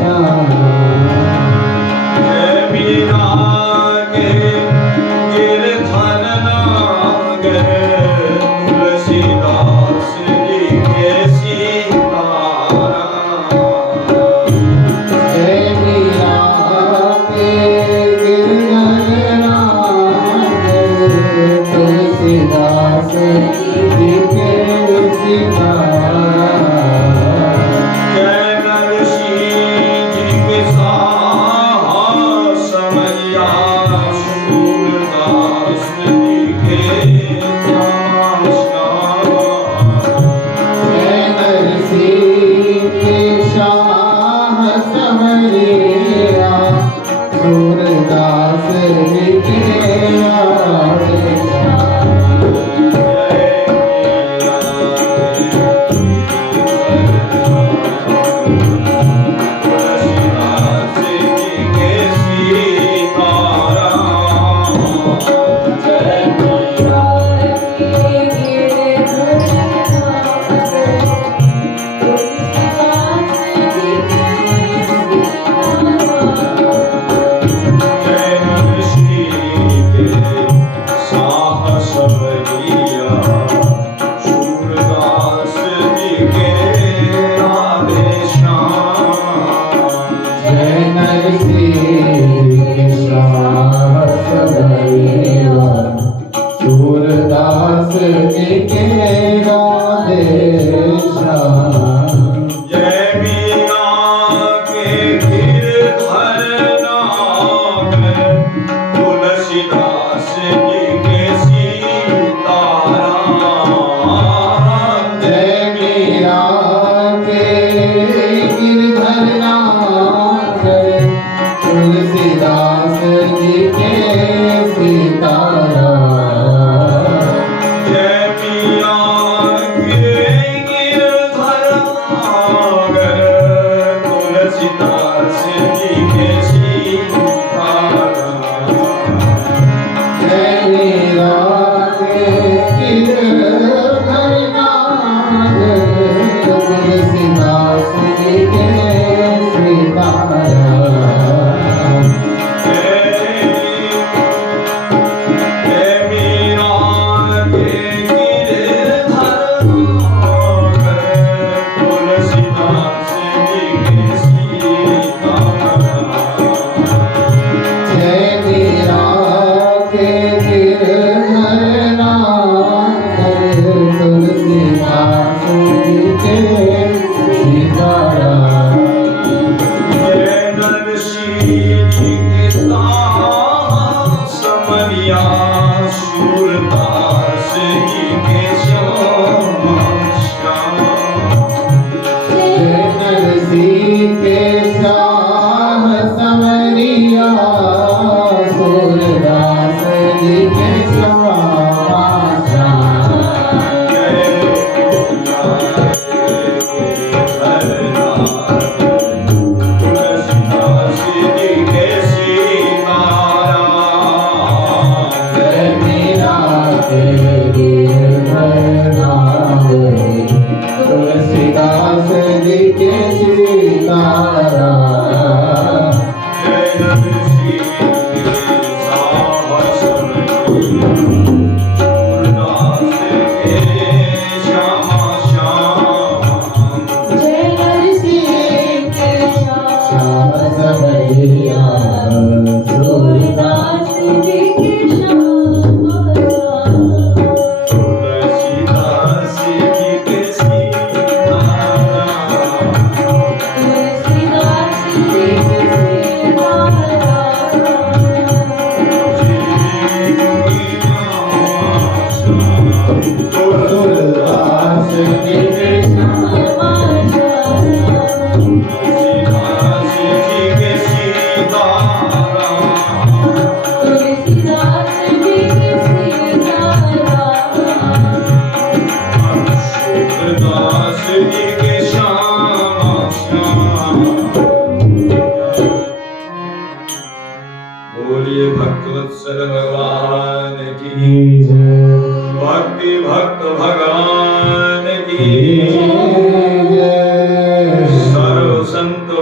जय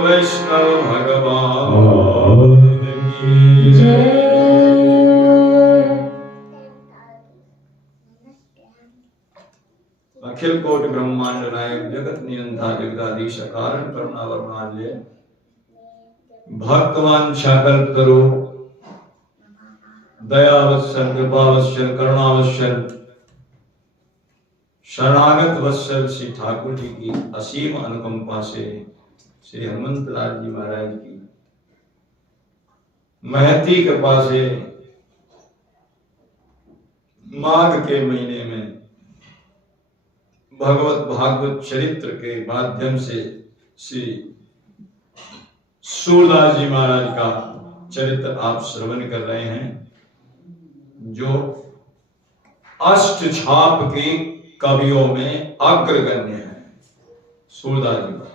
वैष्णव भगवान की जय। अखिल कोटि ब्रह्मांड नायक जगत नियंता जगदाधीश कारण करुणा वर्णाल्य भक्तवान शाकर करो दयावत्सल कृपावत्सल करुणावत्सल शरणागत वत्सल श्री ठाकुर जी की असीम अनुकंपा से श्री हनुमंत लाल जी महाराज की महती कृपा से माघ के महीने में भगवत भागवत चरित्र के माध्यम से श्री सूरदास जी महाराज का चरित्र आप श्रवण कर रहे हैं, जो अष्ट छाप के कवियों में अग्रगण्य है। सूरदास जी महाराज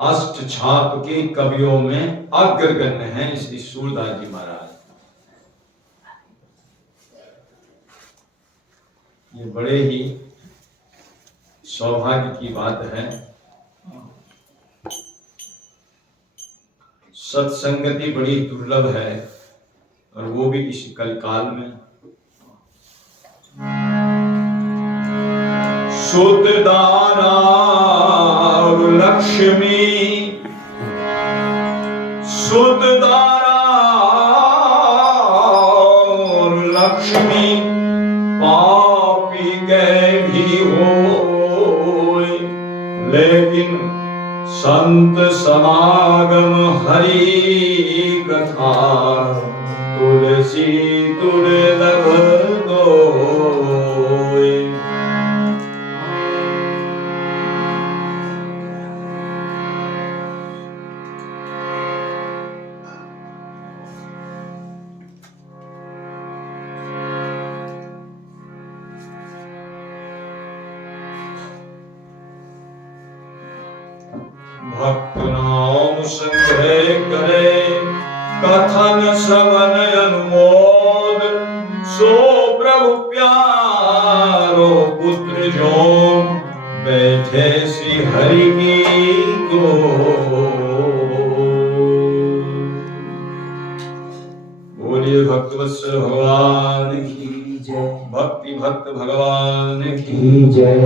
अष्ट छाप के कवियों में अग्रगण्य हैं श्री सूरदास जी महाराज। ये बड़े ही सौभाग्य की बात है। सत्संगति बड़ी दुर्लभ है और वो भी इस कलकाल में। सुतदारा और लक्ष्मी, सुतदारा और लक्ष्मी पापी गए भी हो, लेकिन संत समागम हरि कथा तुलसी दुर्लभ दोय। भक्त नाम संग्रह करे कथन श्रवण अनुमोद, सो प्रभु प्यारो पुत्र जो बैठे श्री हरि की गोद। बोलिए भक्तवत्सल भगवान की जय, भक्ति भक्त भगवान की जय।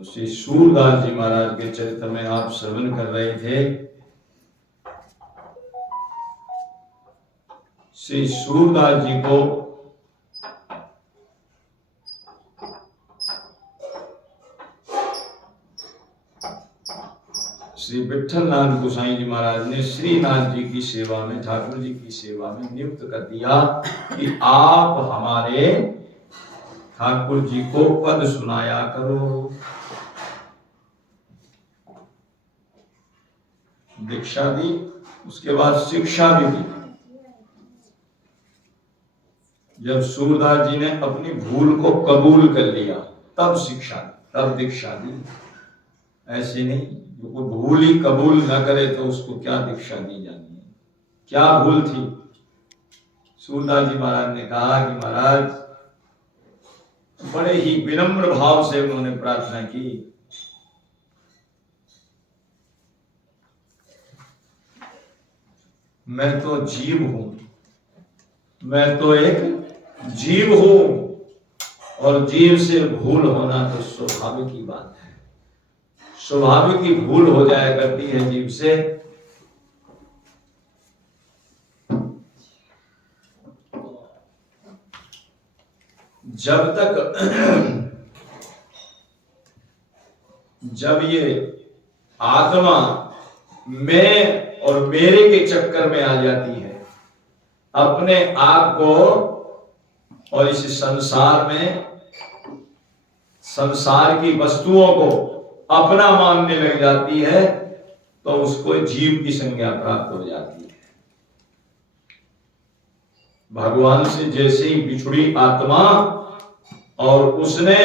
श्री सूरदास जी महाराज के चरित्र में आप श्रवण कर रहे थे। श्री सूरदास जी को श्री विठलनाथ गोसाई जी महाराज ने श्रीनाथ जी की सेवा में, ठाकुर जी की सेवा में नियुक्त कर दिया कि आप हमारे ठाकुर जी को पद सुनाया करो। दीक्षा दी, उसके बाद शिक्षा भी दी। जब सूरदास जी ने अपनी भूल को कबूल कर लिया तब शिक्षा, तब दीक्षा दी। ऐसे नहीं, जो कोई भूल ही कबूल न करे तो उसको क्या दीक्षा दी जानी है। क्या भूल थी? सूरदास जी महाराज ने कहा कि महाराज, बड़े ही विनम्र भाव से उन्होंने प्रार्थना की, मैं तो जीव हूं, मैं तो एक जीव हूं, और जीव से भूल होना तो स्वाभाविक की बात है। स्वाभाविक की भूल हो जाया करती है जीव से। जब ये आत्मा मैं और मेरे के चक्कर में आ जाती है, अपने आप को और इस संसार में संसार की वस्तुओं को अपना मानने लग जाती है, तो उसको जीव की संज्ञा प्राप्त हो जाती है। भगवान से जैसे ही बिछुड़ी आत्मा और उसने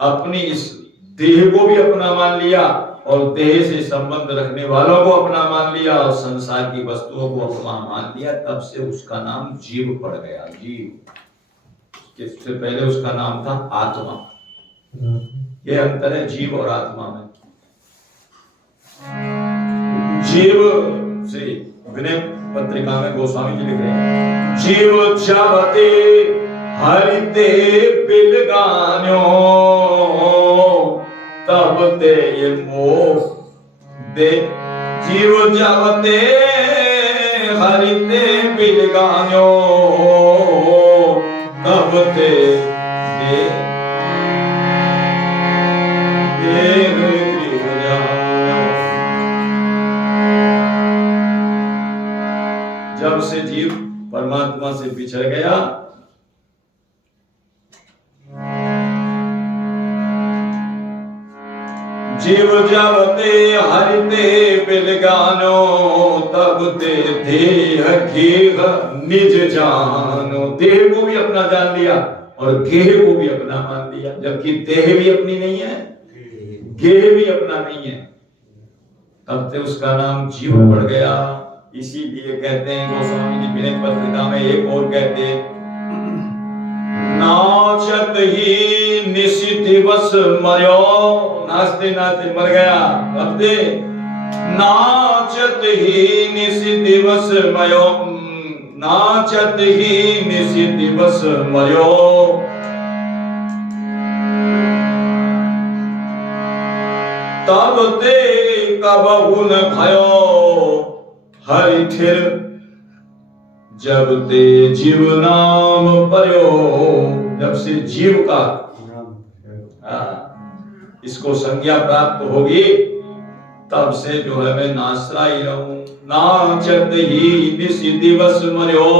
अपनी इस देह को भी अपना मान लिया और देह से संबंध रखने वालों को अपना मान लिया और संसार की वस्तुओं को अपना मान लिया, तब से उसका नाम जीव पड़ गया। जीव इससे पहले उसका नाम था आत्मा। ये अंतर है जीव और आत्मा में। जीव से विनय पत्रिका में गोस्वामी जी लिख रहे हैं, जीव जावते हरिते बिलगान्यो तब ते ये मोह दे। जीव जावते हरिते बिलगान्यो तब ते दे जब से जीव परमात्मा से बिछड़ गया, जीव जावते हरिते बिलगानो तब ते देह गेह निज जानो। देह को भी अपना जान लिया और गेह को भी अपना मान लिया, जबकि देह भी अपनी नहीं है, गेह भी अपना नहीं है। तब से उसका नाम जीव पड़ गया। इसीलिए कहते हैं गोस्वामी जी विनय पत्रिका में एक और कहते हैं, नाचत ही निशि दिवस मर्यो। नाचते नाचते मर गया। अब दे नाचत ही निशि दिवस मर्यो, नाचत ही निशि दिवस मर्यो। तब ते कबहु न भयो हरि थिर, जब ते जीव नाम पर्यो। जब से जीव का इसको संज्ञा प्राप्त होगी, तब से जो है मैं नाचता ही रहूं। नाचत ही निशि दिवस मर्यो,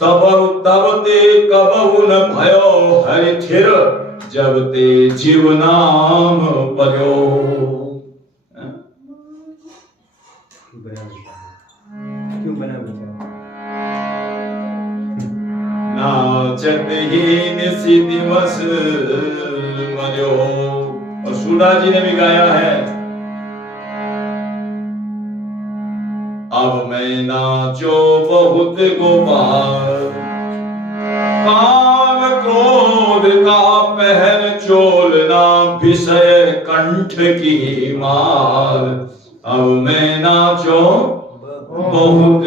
तब ते कबहु न भयो हरि थिर, जब ते जीव नाम पर्यो। नाचत ही निशि दिवस मर्यो। और सूरदास जी ने भी गाया है, अब मैं नाचो बहुत गोपाल, काम क्रोध का पहर चोलना विषय कंठ की माल। अब मैं नाचो बहुत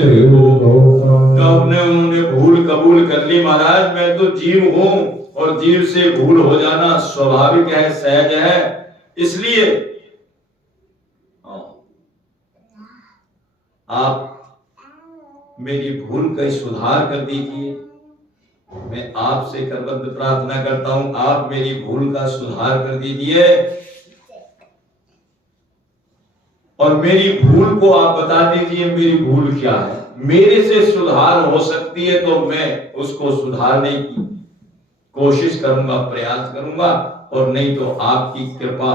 तब ने उन्होंने भूल कबूल कर ली, महाराज मैं तो जीव हूं और जीव से भूल हो जाना स्वाभाविक है, सहज है। इसलिए आप मेरी भूल का सुधार कर दीजिए। मैं आपसे करबद्ध प्रार्थना करता हूं, आप मेरी भूल का सुधार कर दीजिए और मेरी भूल को आप बता दीजिए मेरी भूल क्या है। मेरे से सुधार हो सकती है तो मैं उसको सुधारने की कोशिश करूंगा, प्रयास करूंगा, और नहीं तो आपकी कृपा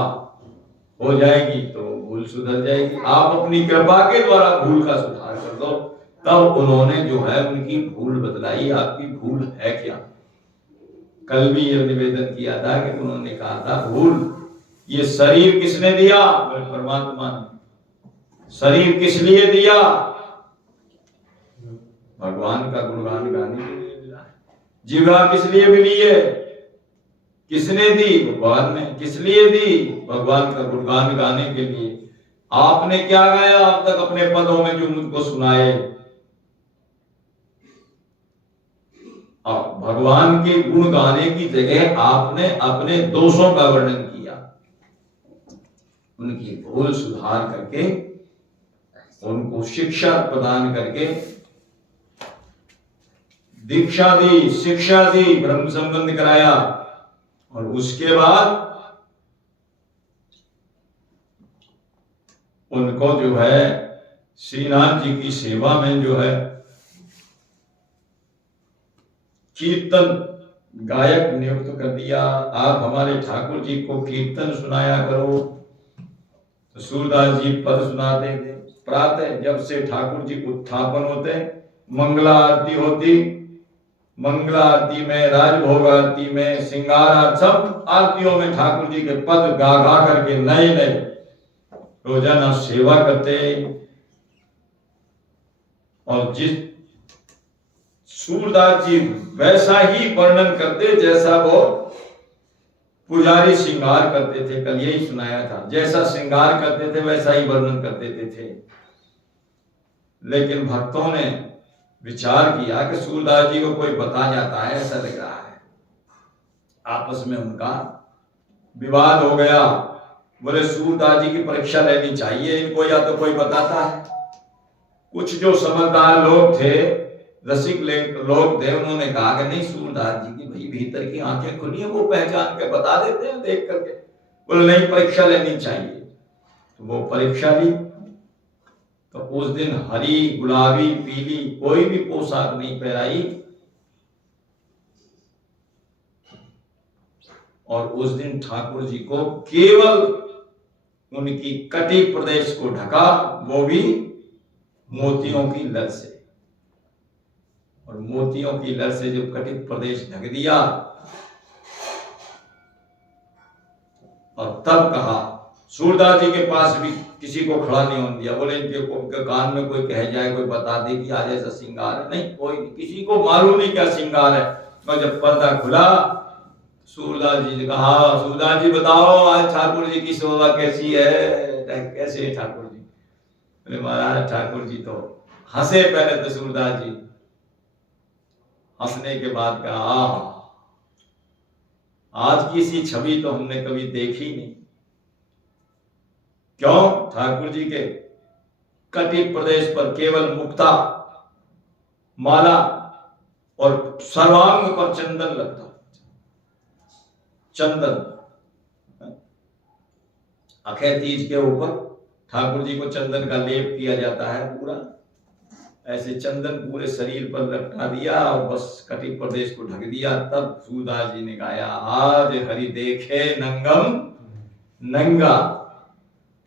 हो जाएगी तो भूल सुधर जाएगी। आप अपनी कृपा के द्वारा भूल का सुधार कर दो। तब उन्होंने जो है उनकी भूल बतलाई, आपकी भूल है क्या। कल भी यह निवेदन किया था कि उन्होंने कहा था भूल ये शरीर किसने दिया, परमात्मा ने। शरीर किस लिए दिया, भगवान का गुणगान गाने के लिए दिया। जीवा किस लिए मिली है, किसने दी, भगवान ने। किस लिए दी, भगवान का गुणगान गाने के लिए। आपने क्या गाया अब तक अपने पदों में जो मुझको सुनाए, भगवान के गुण गाने की जगह आपने अपने दोषों का वर्णन किया। उनकी भूल सुधार करके, उनको शिक्षा प्रदान करके दीक्षा दी, शिक्षा दी, ब्रह्म संबंध कराया, और उसके बाद उनको जो है श्रीनाथ जी की सेवा में जो है कीर्तन गायक नियुक्त कर दिया। आप हमारे ठाकुर जी को कीर्तन सुनाया करो। तो सूरदास जी पद सुनाते थे। प्रातः जब से ठाकुर जी उत्थापन होते, मंगला आरती होती, मंगला आरती में, राजभोग आरती में, श्रृंगार, सब आरतियों में ठाकुर जी के पद गा गा करके नए नए रोजाना सेवा करते। और जिस सूरदास जी वैसा ही वर्णन करते जैसा वो पुजारी श्रृंगार करते थे। कल यही सुनाया था, जैसा श्रृंगार करते थे वैसा ही वर्णन कर देते थे। लेकिन भक्तों ने विचार किया कि सूरदास जी को कोई बता जाता है, ऐसा लग रहा है। आपस में उनका विवाद हो गया। बोले सूरदास जी की परीक्षा लेनी चाहिए, इनको या तो कोई बताता है। कुछ जो समझदार लोग थे, रसिक लोग थे, उन्होंने कहा कि नहीं, सूरदास जी की भाई भीतर की आंखें खुली है, वो पहचान के बता देते हैं देख करके। बोले नहीं, परीक्षा लेनी चाहिए। तो वो परीक्षा ली। तो उस दिन हरी, गुलाबी, पीली कोई भी पोशाक नहीं पहनाई, और उस दिन ठाकुर जी को केवल उनकी कटी प्रदेश को ढका, वो भी मोतियों की लड़ से। और मोतियों की लड़ से जब कटी प्रदेश ढक दिया, और तब कहा, सूरदास जी के पास भी किसी को खड़ा नहीं होने दिया। बोले इनके कान में कोई कह जाए, कोई बता दे कि आज ऐसा श्रृंगार है, नहीं, कोई किसी को मालूम नहीं क्या श्रृंगार है। और जब पर्दा खुला, सूरदास जी ने कहा, सूरदास जी बताओ आज ठाकुर जी की शोभा कैसी है, कैसे है ठाकुर जी? बोले महाराज ठाकुर जी तो हंसे। पहले तो सूरदास जी हंसने के बाद कहा, आज की सी छवि तो हमने कभी देखी नहीं। क्यों? ठाकुर जी के कटी प्रदेश पर केवल मुक्ता माला और सर्वांग पर चंदन लगता। चंदन अक्षय तीज के ऊपर ठाकुर जी को चंदन का लेप किया जाता है पूरा। ऐसे चंदन पूरे शरीर पर लटका दिया और बस कटी प्रदेश को ढक दिया। तब सूरदास जी ने गाया, आज हरि देखे नंगम नंगा।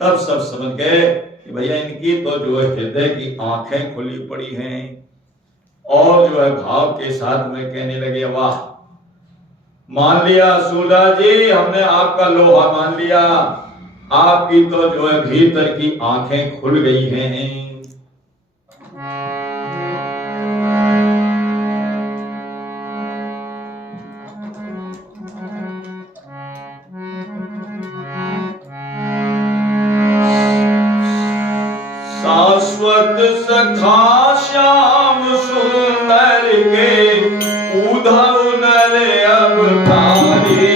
तब सब समझ गए कि भैया इनकी तो जो है हृदय की आंखें खुली पड़ी हैं। और जो है भाव के साथ में कहने लगे, वाह, मान लिया सूरदास जी, हमने आपका लोहा मान लिया, आपकी तो जो है भीतर की आंखें खुल गई हैं। शाश्वत सखा श्याम सुंदर के उधव नर अवतारी,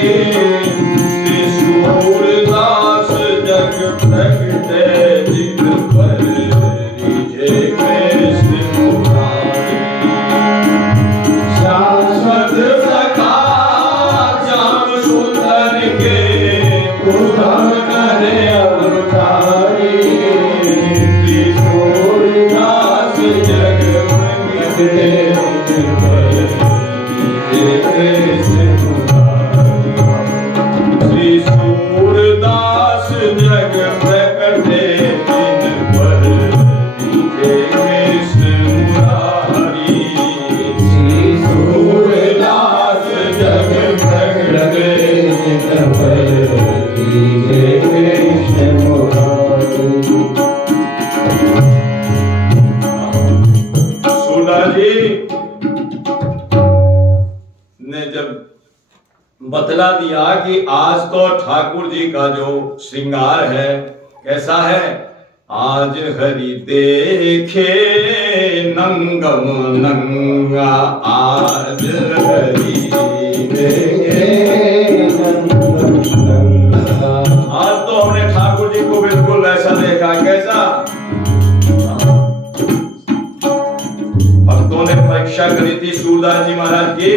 सूरदास जग प्रगटे जिन पर रिझे कृष्ण मुरारी। शाश्वत सखा श्याम सुंदर के उधव नर अवतारी, श्री सूरदास जग प्रकटे जिन पर रिझे कृष्ण मुरारी। श्री सूरदास जग प्रकटे जिन पर रिझे कृष्ण मुरारी। सूरदास जी ने जब बतला दिया कि आज तो ठाकुर जी का जो श्रृंगार है कैसा है, आज हरि देखे नंगम नंगा, आज हरि देखे नंगम नंगा। आज तो हमने ठाकुर जी को बिल्कुल ऐसा देखा। कैसा? भक्तों ने परीक्षा करी थी सूरदास जी महाराज की।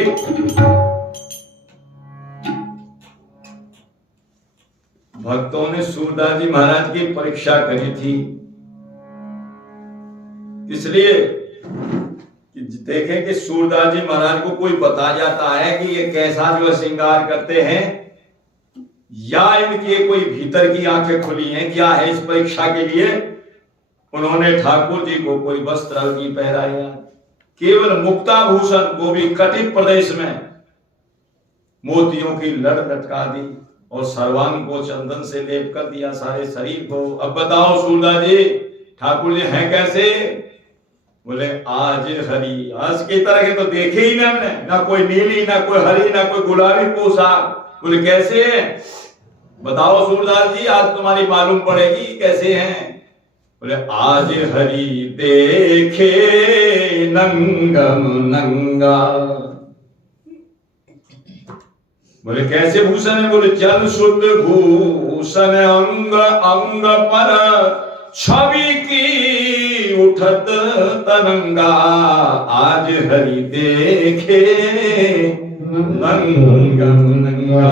भक्तों ने सूरदास जी महाराज की परीक्षा करी थी, इसलिए कि देखें कि सूरदास जी महाराज को कोई बता जाता है कि ये कैसा जो श्रृंगार करते हैं, या इनकी कोई भीतर की आंखें खुली हैं, क्या है। इस परीक्षा के लिए उन्होंने ठाकुर जी को कोई वस्त्र नहीं पहनाया, केवल मुक्ताभूषण, वो भी कटिप प्रदेश में मोतियों की लड़ लटका दी और सर्वांग को चंदन से लेप कर दिया, सारे शरीर को। अब बताओ सूरदास जी ठाकुर जी हैं कैसे? बोले आज हरी, आज की तरह के तो देखे ही ना हमने, ना कोई नीली, ना कोई हरी, ना कोई गुलाबी पोशाक। बोले कैसे हैं? बताओ सूरदास जी, आज तुम्हारी मालूम पड़ेगी कैसे हैं। बोले आज हरि देखे नंगम नंगा। बोले कैसे भूषण है? बोले जल शुद्ध भूषण अंग अंग पर छवि की उठत तरंगा। आज हरि देखे नंगम नंगा।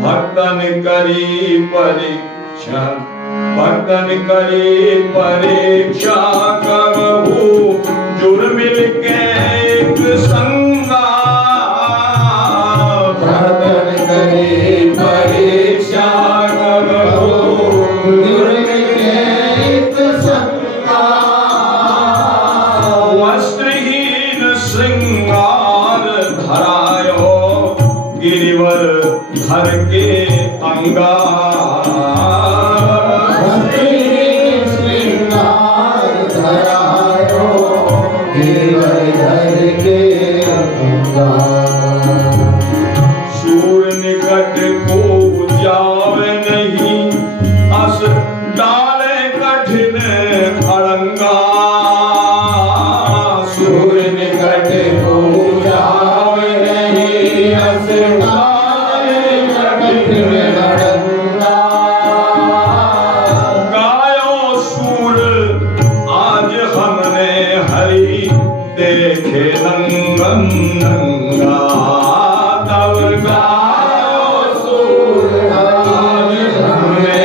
भक्तन करी परीक्षा, भक्तन करी परीक्षा करहु जुर मिल के एक संगा। भक्तन करी परीक्षा करहु जुर मिल के एक संगा। वस्त्रहीन श्रृंगार धरायो गिरिवर धर के अंगा। श्रृंगार धरायो गिरिवर धर के अंगा। सूर निकट को जावे नहीं अस डाले कठिन अड़ंगा। सूर निकट को जावे नहीं अस गायो सूर आज हमने हरि देखे नंगम नंगा। तब गायो सूर आज हमने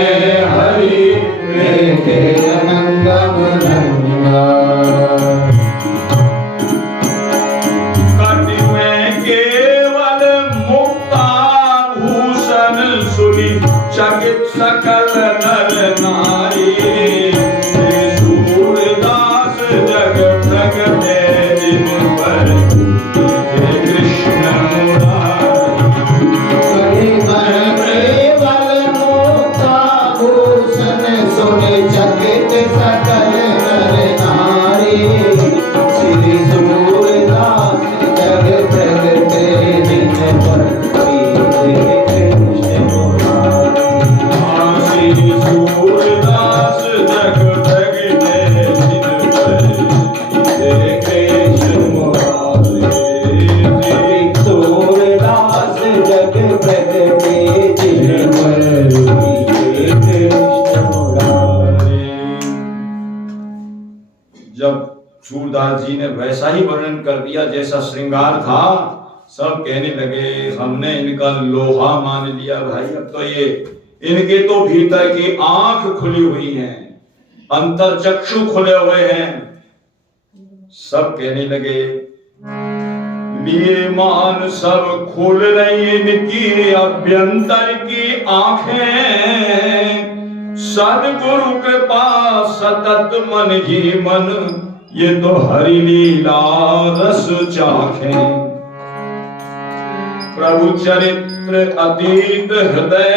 हरि देखे नंगम नंगा। कटि में केवल मुक्ता भूषण सुनी चकित सकल नर नारी। श्री सूरदास जग प्रगटे जिन पर कृष्ण मुरारी। केवल मुक्ता भूषण सुनी चकित सकल नर नारी। श्री सूरदास जग प्रगटे जिन पर सूरदास जग प्रगटे जिन पर कृष्ण मुरारी। सूरदास जग प्रगटे जिन पर कृष्ण मुरारी। जब सूरदास जी ने वैसा ही वर्णन कर दिया जैसा श्रृंगार था, सब कहने लगे हमने इनका लोहा मान लिया भाई। अब तो ये इनके तो भीतर की आंख खुली हुई है, अंतर चक्षु खुले हुए हैं। सब कहने लगे लिए मान सब खुल रही इनकी अभ्यंतर की आंखें। सदगुरु कृपा सतत मन ही मन, ये तो हरि लीला रस चाखें। प्रभु चरित्र अतीत हृदय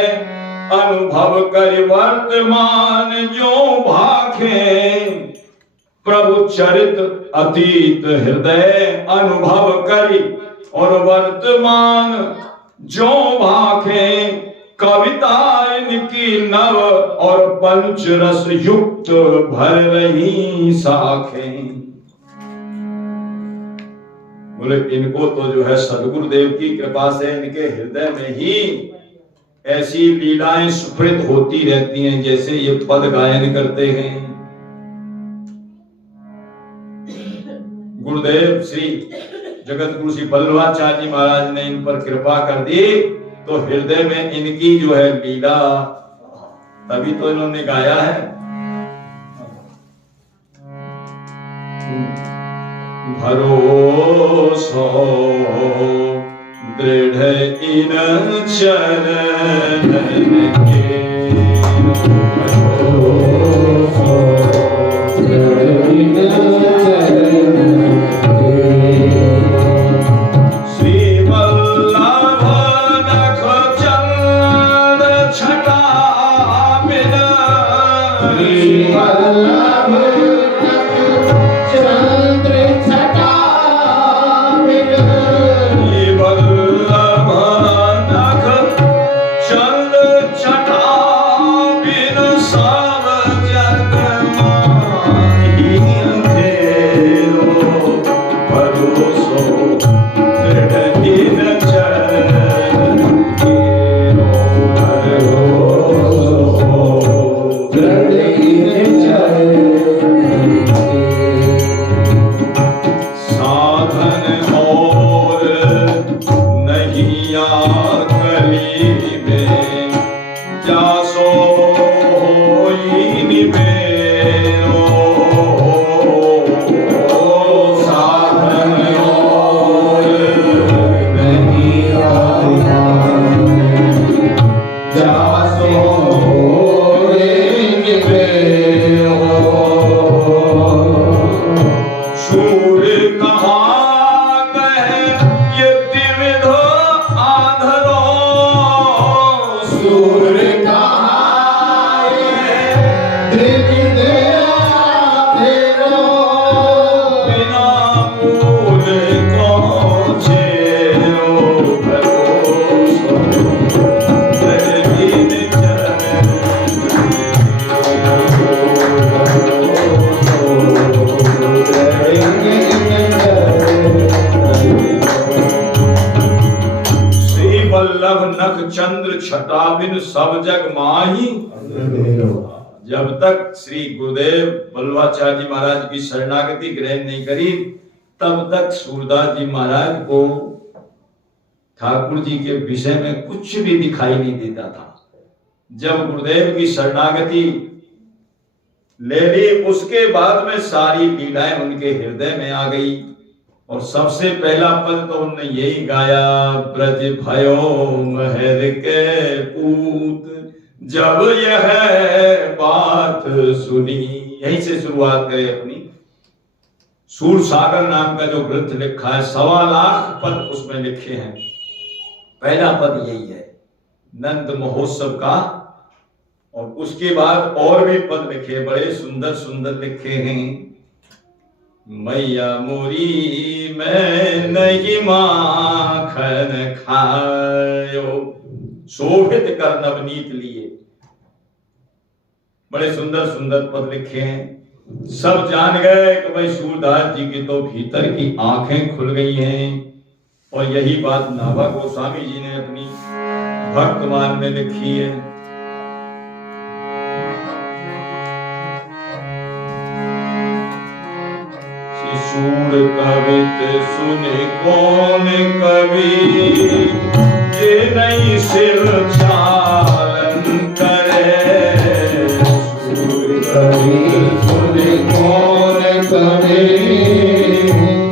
अनुभव कर वर्तमान जो भाखे। प्रभु चरित्र अतीत हृदय अनुभव करी और वर्तमान जो भाखे। कविता इनकी नव और पंच रस युक्त भर रही साखें। बोले इनको तो जो है सदगुरुदेव की कृपा से इनके हृदय में ही ऐसी लीलाएं स्फुरित होती रहती हैं जैसे ये पद गायन करते हैं। गुरुदेव श्री जगत गुरु श्री बल्लभाचार्य जी महाराज ने इन पर कृपा कर दी तो हृदय में इनकी जो है लीला, तभी तो इन्होंने गाया है। भरोसो दृढ़ इन चरण के। भरोसो दृढ़ इन चरण के। श्री वल्लभ नख वल्लभ चंद्र छटा बिन वल्लभ नख चंद्र छटा बिन सब जग माही अंधेरो भरोसो दृढ़ दिन चरण केरो भरोसो दृढ़ दिन चरण साधन और नहीं कली में जासो होई मेरो साधन और नहीं आया जासो शूर कहाँ गए ये त्रिविध आंधरो सूर कहाँ त्रिविध आंधरो बिना मूल को छेरो भरोसो दरदीन श्री वल्लभ नख चंद्र छटा बिन सब जग माही। जब तक श्री गुरुदेव वल्लभाचार्य जी महाराज की शरणागति ग्रहण नहीं करी तब तक सूरदास जी महाराज को ठाकुर जी के विषय में कुछ भी दिखाई नहीं देता था। जब गुरुदेव की शरणागति ले ली उसके बाद में सारी लीलाएं उनके हृदय में आ गई और सबसे पहला पद तो उन्होंने यही गाया, ब्रज भयो महर के पूत जब यह बात सुनी। यहीं से शुरुआत करें अपनी। सूर सागर नाम का जो ग्रंथ लिखा है 1.25 लाख पद उसमें लिखे हैं। पहला पद यही है नंद महोत्सव का और उसके बाद और भी पद लिखे बड़े सुंदर सुंदर लिखे हैं। मैया मोरी मैं नहीं माखन खायो शोभित कर नवनीत लिए। बड़े सुंदर सुंदर पद लिखे हैं। सब जान गए कि भाई सूरदास जी की तो भीतर की आंखें खुल गई हैं और यही बात नाभा गोस्वामी जी ने अपनी भक्तमान में लिखी है। सूर कवित सुने कौन कवि ये नहीं सिर चालन करे। सूर कवि सुने कौन कवि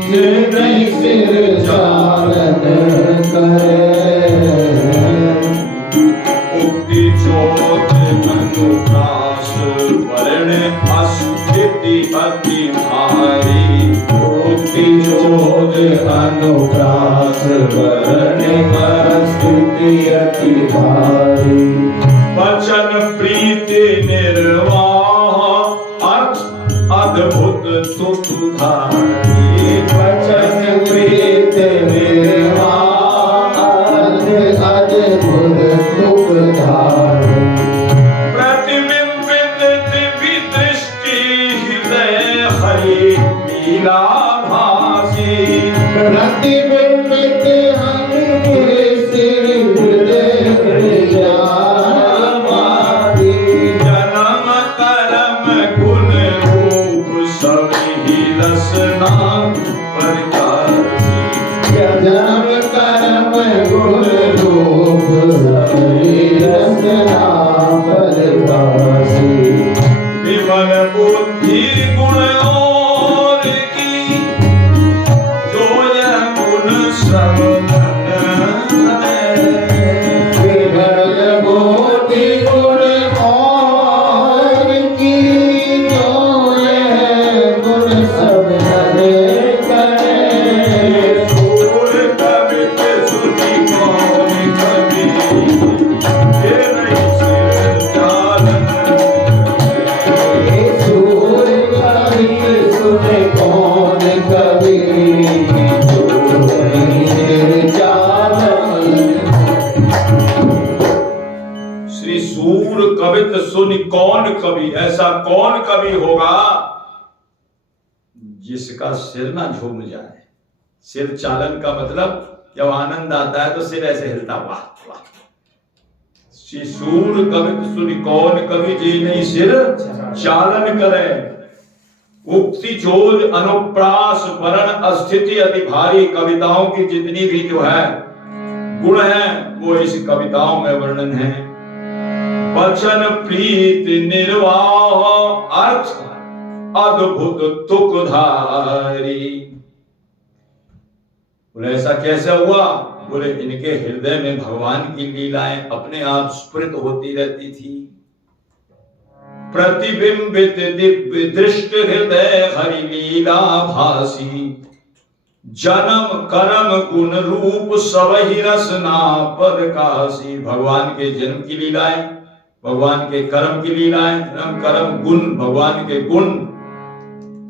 ये नहीं सिर चालन करे। उक्ति चोट अनुप्रास वर्ण अस्थिति अति भारी। जोग अनुप्रास वर्ण स्थिति अति भारी। वचन प्रीति निर्वाह अर्थ अद्भुत तुधारी। वचन प्रीति निर्वाह अर्थ अद्भुत तुधारी। प्रतिबिंबित दिव्य दृष्टि हृदय हरि लीला प्रतिबिंबित हरि सिर हृदय जामाती। जन्म कर्म गुण रूप सभी रसना प्रकाशी। जन्म कर्म गुण रूप सभी रसना प्रकाशी। विमल बुद्धि गुण और की जो यह गुण सब विमल बुद्धि गुण और की जो यह गुण सब करे। सूर कवित सुनि कौन कवि ये नहीं सिर चालन। कवि होगा जिसका सिर ना झूम जाए। सिर चालन का मतलब जब आनंद आता है तो सिर ऐसे हिलता, वाह वाह। सूर कवि सुनि कौन कवि जी नहीं सिर चालन करे। उक्ति जोज अनुप्रास वर्ण अस्थिति अति भारी। कविताओं की जितनी भी जो है गुण है वो इस कविताओं में वर्णन है। वचन प्रीत निर्वाह अर्थ अद्भुत तुकधारी। बोले ऐसा कैसे हुआ? बोले इनके हृदय में भगवान की लीलाएं अपने आप स्फुरित होती रहती थी। प्रतिबिंबित दिव्य दृष्ट हृदय हरि लीला भासी। जन्म कर्म गुण रूप सब ही रसना प्रकाशी। भगवान के जन्म की लीलाएं, भगवान के कर्म की लीलाएं, जन्म कर्म गुण, भगवान के गुण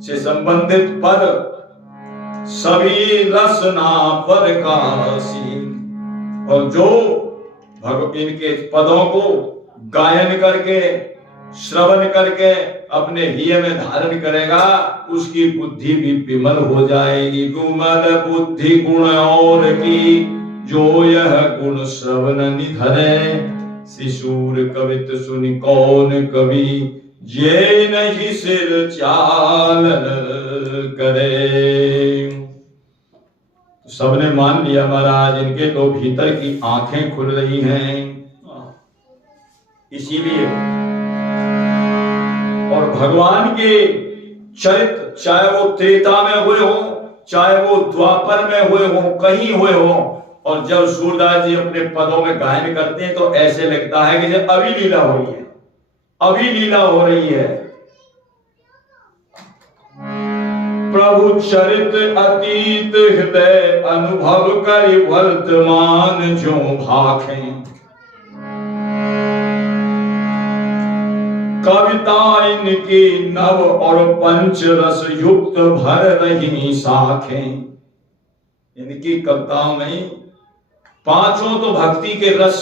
से संबंधित पद सभी रसना प्रकाशी। और जो इनके पदों को गायन करके श्रवण करके अपने हिय में धारण करेगा उसकी बुद्धि भी विमल हो जाएगी। विमल बुद्धि गुण और की जो यह गुण श्रवण निधरे। शिशुर कवित सुनि कौन कवि जे नहीं सिर चालन करे। सबने मान लिया महाराज इनके तो भीतर की आंखें खुल रही हैं। इसीलिए और भगवान के चरित्र चाहे वो त्रेता में हुए हो चाहे वो द्वापर में हुए हो कहीं हुए हो, और जब सूरदास जी अपने पदों में गायन करते हैं तो ऐसे लगता है कि जब अभी लीला हो रही है, अभी लीला हो रही है। प्रभु चरित्र अतीत हृदय अनुभव कर वर्तमान जो भाखें। कविता इनकी नव और पंच रस युक्त भर रही शाखें। इनकी कविताओं में पांचों तो भक्ति के रस,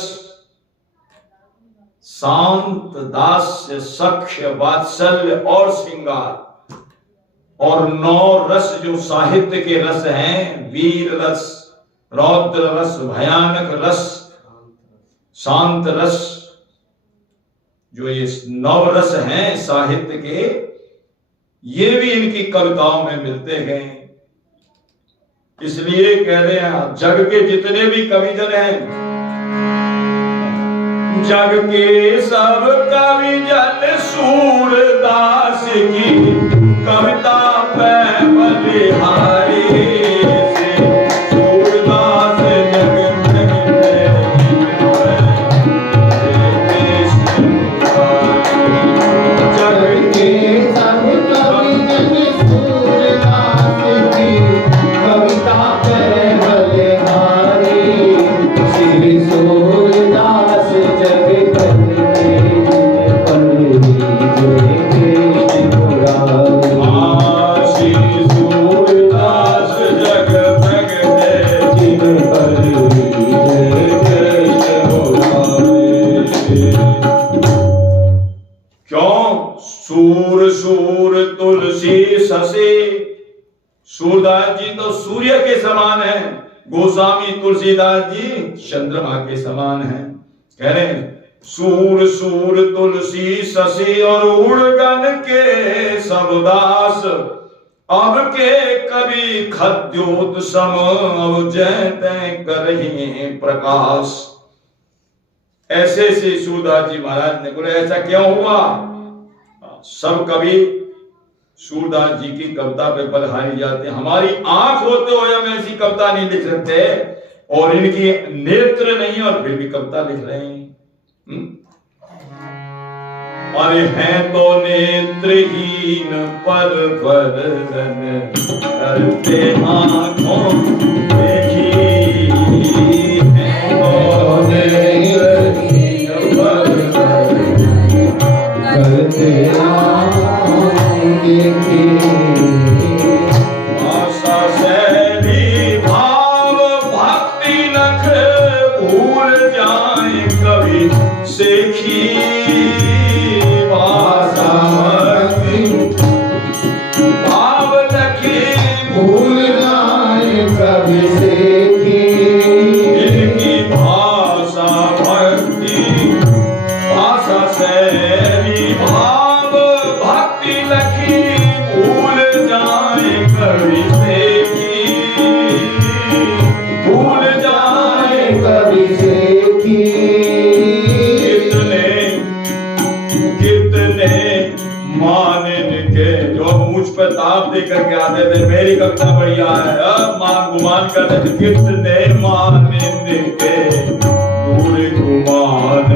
शांत, दास्य, सख्य, वात्सल्य और श्रृंगार, और 9 रस जो साहित्य के रस हैं, वीर रस, रौद्र रस, भयानक रस, शांत रस, जो ये 9 रस हैं साहित्य के, ये भी इनकी कविताओं में मिलते हैं। इसलिए कह रहे हैं जग के जितने भी कविजन हैं, जग के सब कविजन सूरदास की कविता पे बलिहारी से। सूरदास जग सूरदास जी तो सूर्य के समान है, गोस्वामी तुलसीदास जी चंद्रमा के समान है। कह रहे हैं सूर सूर तुलसी शशि और उड़गन के सब दास। अब के कवि खद्योत सम अब जयते करही प्रकाश। ऐसे से सूरदास जी महाराज ने बोले ऐसा क्यों हुआ? सब कवि सूरदास जी की कविता पे बलिहारी जाते। हमारी आंख होते हुए हम ऐसी कविता नहीं लिख सकते, और इनकी नेत्र नहीं और फिर भी कविता लिख रहे हैं। अरे हैं तो नेत्रहीन पर करते आंखों देखी। हैं तो नेत्रहीन पर करते आशा शैली भाव भक्ति नख भूल जाए कवि सेखी। भाषा भक्ति सखी भूल जाए कभी देखी, भूल जाए कभी देखी। कितने कितने मानन के जो मुझ पर ताप दे करके आते थे, मेरी कविता बढ़िया है, अब मान गुमान करते थे। कितने मानन के दूर गुमान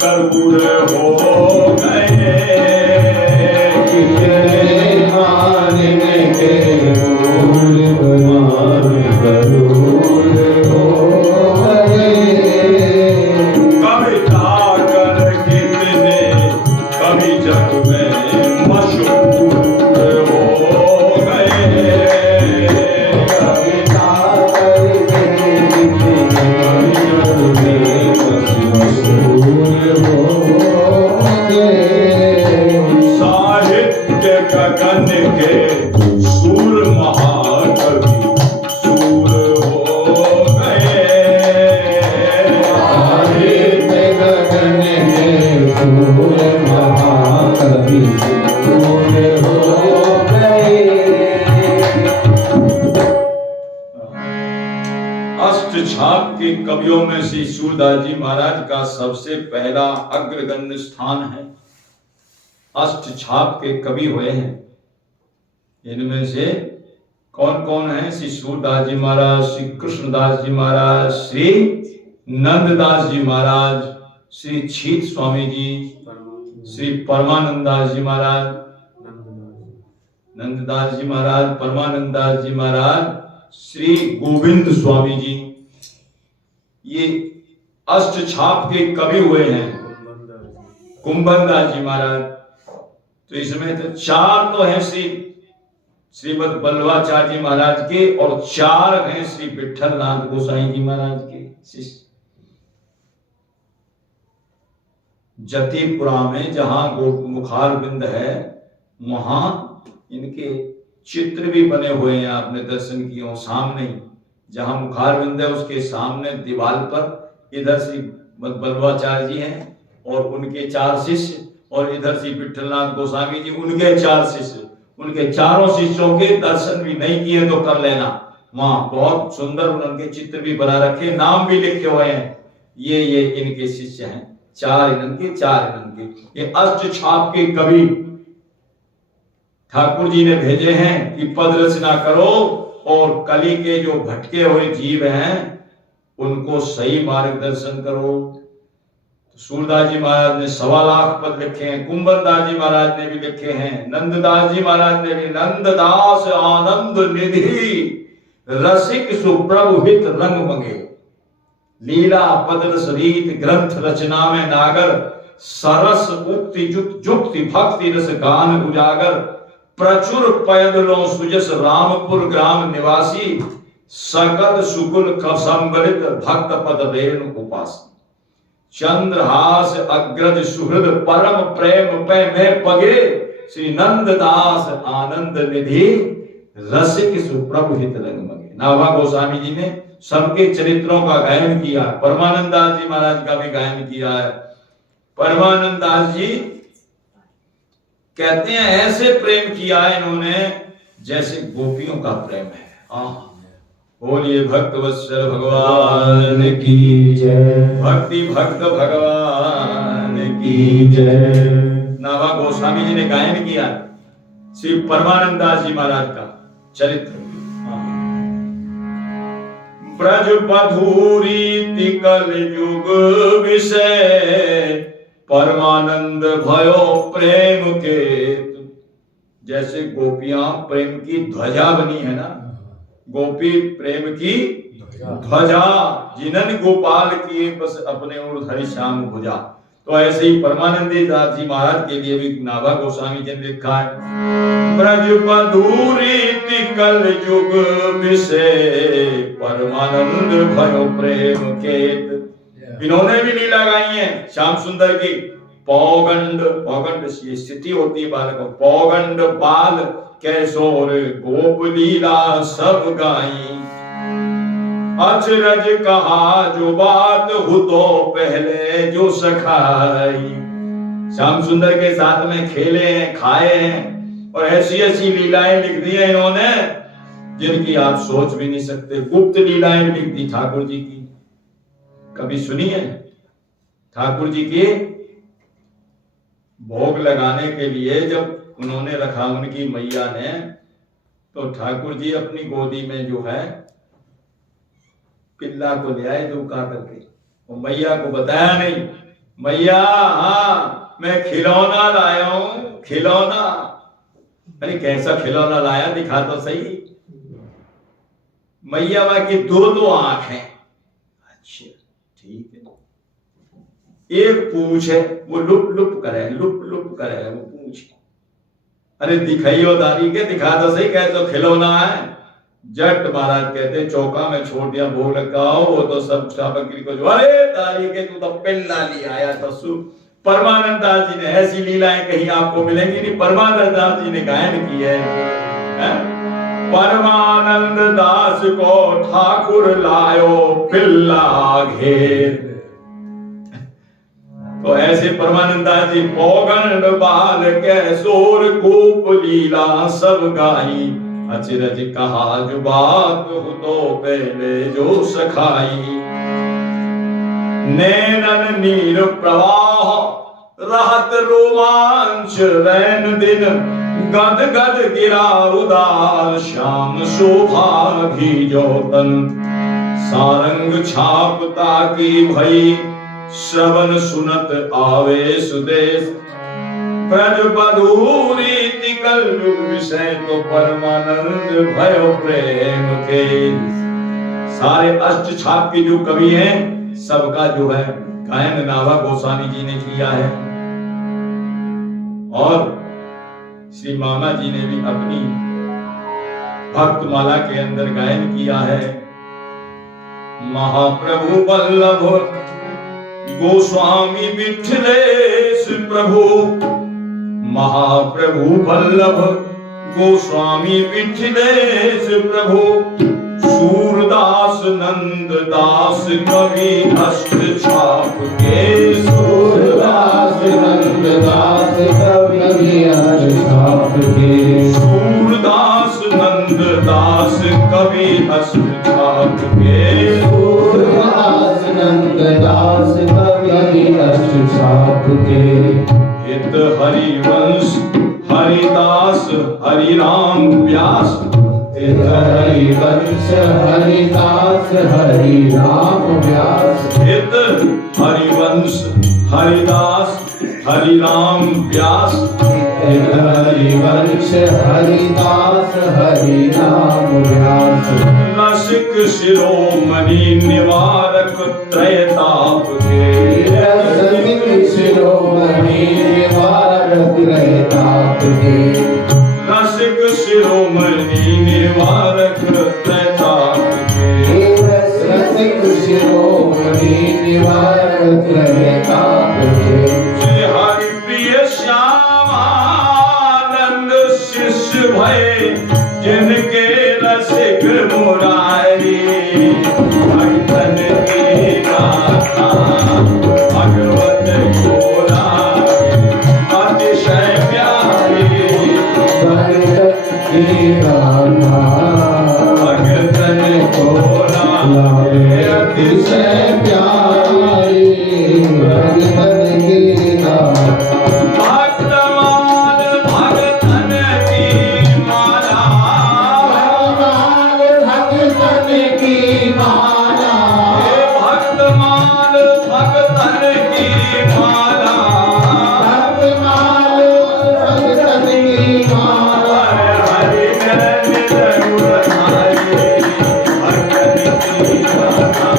करूर हो गए, कितने मानन के दूर गुमान करूर हो गए। कविता कर कितने कवि जग में मशहूर हो गए, कविता करके कितने जग में मशहूर हो गए। साहित्य गगन के सूर महाकवि सूर हो गए, साहित्य गगन के सूर महाकवि सूर हो गए। अष्टछाप के कवियों में श्री सूरदास जी महाराज का सबसे पहला अग्रगण्य स्थान है। अष्टछाप के कवि हुए हैं, इनमें से कौन कौन है? श्री सूरदास जी महाराज, श्री कृष्णदास जी महाराज, श्री नंददास जी महाराज, श्री छीत स्वामी जी, श्री परमानंदास जी महाराज, नंददास जी महाराज, परमानंदास जी महाराज, श्री गोविंद स्वामी जी, ये अष्टछाप के कवि हुए हैं। कुंभनदास जी महाराज, तो इसमें तो चार तो हैं श्रीमद बल्लभाचार्य जी महाराज के, और चार हैं श्री विठलनाथ गोसाई जी महाराज के शिष्य। जतिपुरा में जहां मुखारबिंद है, वहां इनके चित्र भी बने हुए हैं, आपने दर्शन किए हो। सामने जहां मुखारबिंद है उसके सामने दीवार पर इधर श्री बल्लभाचार्य जी हैं और उनके चार शिष्य, और इधर श्री विठलनाथ गोस्वामी जी उनके चार शिष्य। उनके चारों शिष्यों के दर्शन भी नहीं किए तो कर लेना, वहां बहुत सुंदर उनके चित्र भी बना रखे, नाम भी लिखे हुए हैं। ये इनके शिष्य हैं, चार इनके चार इनके। ये अष्टछाप के कवि ठाकुर जी ने भेजे हैं कि पद रचना करो और कली के जो भटके हुए जीव हैं उनको सही मार्गदर्शन करो। सूरदास जी महाराज ने 1.25 लाख पद लिखे हैं, कुंभनदास जी महाराज ने भी लिखे हैं, नंददास जी महाराज ने भी। नंददास आनंद निधि रसिक सुप्रभु हित रंग मंगे, लीला पदरस रीत ग्रंथ रचना में नागर, सरस उक्ति जुक्ति भक्ति रस गान उजागर, प्रचुर पैदलों सुजस रामपुर ग्राम निवासी, सकल सुकुल संबलित भक्त पद रेणु उपासी, चंद्रहास अग्रज सुहृद परम प्रेम पे में पगे, श्री नंददास आनंद निधि रसिक सुप्रभु हित रंग मगे। नाभा गोस्वामी जी ने सबके चरित्रों का गायन किया, परमानंदास जी महाराज का भी गायन किया है। परमानंदास जी कहते हैं ऐसे प्रेम किया है इन्होंने जैसे गोपियों का प्रेम है। बोलिए भक्त वत्सल भगवान की जय, भक्ति भक्त भगवान की जय। नाभा गोस्वामी जी ने गायन किया श्री परमानंदास जी महाराज का चरित्र। ब्रज बधूरी कल युग विषय, परमानंद भयो प्रेम के। जैसे गोपियां प्रेम की ध्वजा बनी है ना, गोपी प्रेम की ध्वजा, जिनन गोपाल किए बस अपने ऊर्ध्व श्याम भुजा। तो ऐसे ही परमानंदी दास जी महाराज के लिए भी नाभा गोस्वामी जी ने लिखा है, ब्रज बधूरी कल युग विषय, परमानंद भयो प्रेम केत। इन्होंने भी लीला गाई है श्याम सुंदर की। पौगंड, पौगंड ये स्थिति होती है बालक, पौगंड बाल कैशोर गोप लीला सब गाई। अचरज कहा जो बात हो तो पहले जो सखाई। श्याम सुंदर के साथ में खेले हैं, खाए हैं, और ऐसी ऐसी लीलाएं लिख दी हैं इन्होंने जिनकी आप सोच भी नहीं सकते। गुप्त लीलाएं लिख दी ठाकुर जी की, कभी सुनी है? ठाकुर जी की भोग लगाने के लिए जब उन्होंने रखा उनकी मैया ने, तो ठाकुर जी अपनी गोदी में जो है पिल्ला को ले आए दुका करके, वो मैया को बताया नहीं। मैया हाँ मैं खिलौना लाया हूं, खिलौना। अरे कैसा खिलौना लाया, दिखा तो सही। मैया की दो दो आंख हैं। अच्छा ठीक है। एक पूंछ है, वो लुप लुप करे, लुप लुप करे वो पूंछ। अरे दिखाइयो दारी के, दिखा तो सही कैसा खिलौना है। जट महाराज कहते चौका में छोड़ दिया, भोग लगाओ। वो तो सब बकरी को जो, अरे दारी के तू तो पिल्ला ले आया तो। परमानंद दास जी ने ऐसी लीलाएं कहीं आपको मिलेंगी नहीं, परमानंद दास जी ने गायन की है। परमानंद दास को ठाकुर लायो पिल्ला घेर। तो ऐसे परमानंद दास जी पौगंड बाल के सोर गोप लीला सब गाई। अचरज कहा जो बात हो तो पहले जो सखाई। नैनन नीर प्रवाह रहत रोमांच रैन दिन। गद गद गिरा उदार श्याम शोभा भीजो तन। सारंग छापता की भई श्रवण सुनत आवे सुदेश। ब्रज बधूरी कलयुग विषय तो परमानंद भयो प्रेम के। सारे अष्ट छाप के जो कवि हैं सबका जो है गायन नाभा गोस्वामी जी ने किया है। और श्री मामा जी ने भी अपनी भक्तमाला के अंदर गायन किया है। महाप्रभु वल्लभ गोस्वामी विठलेश प्रभु। महाप्रभु वल्लभ गोस्वामी विठलेश प्रभु। सूरदास नंद दास कवि अष्ट छाप के। सूरदास नंद दास कवि अष्ट छाप के। सूरदास नंद दास कवि अष्ट छाप के। सूरदास नंद दास कवि अष्ट छाप के। हित हरिवंश हरिदास हरिराम व्यास। हित हरिवंश हरिदास हरिराम व्यास। हित हरिवंश हरिदास हरिराम व्यास। हित हरिवंश हरिदास हरिराम व्यास। रसिक शिरोमणि निवारक त्रयताप के। रसिक शिरोमणि निवारक त्रयताप के। रसिक शिरोमणि निवारक त्रयताप के। रसिक शिरोमणि निवारक त्रयताप के। श्री हरि प्रिय श्यामानंद शिष्य भय जिनके रसिक मुरारी। भक्तन की गाथा भगवत को लागे अतिशय प्यारी। भगत की गाथा भक्तन को लागे अतिशय प्यारी। भगत की गाथा भक्तमान भगतन की माला। भगतन की माला। हे भक्तमान भगतन की माला। भक्तमान भगतन की माला। हरि हरि निरंकुर धारी भगतन की गाथा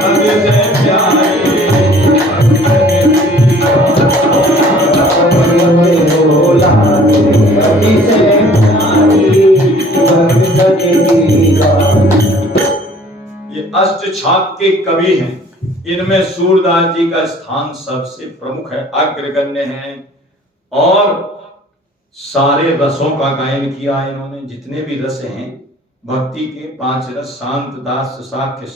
अतिशय प्यारी। भगतन की ये अष्ट छाप के कवि हैं। इनमें सूरदास जी का स्थान सबसे प्रमुख है, अग्रगण्य है। और सारे रसों का गायन किया इन्होंने। जितने भी रस हैं भक्ति के 5 रस, शांत दास साख्य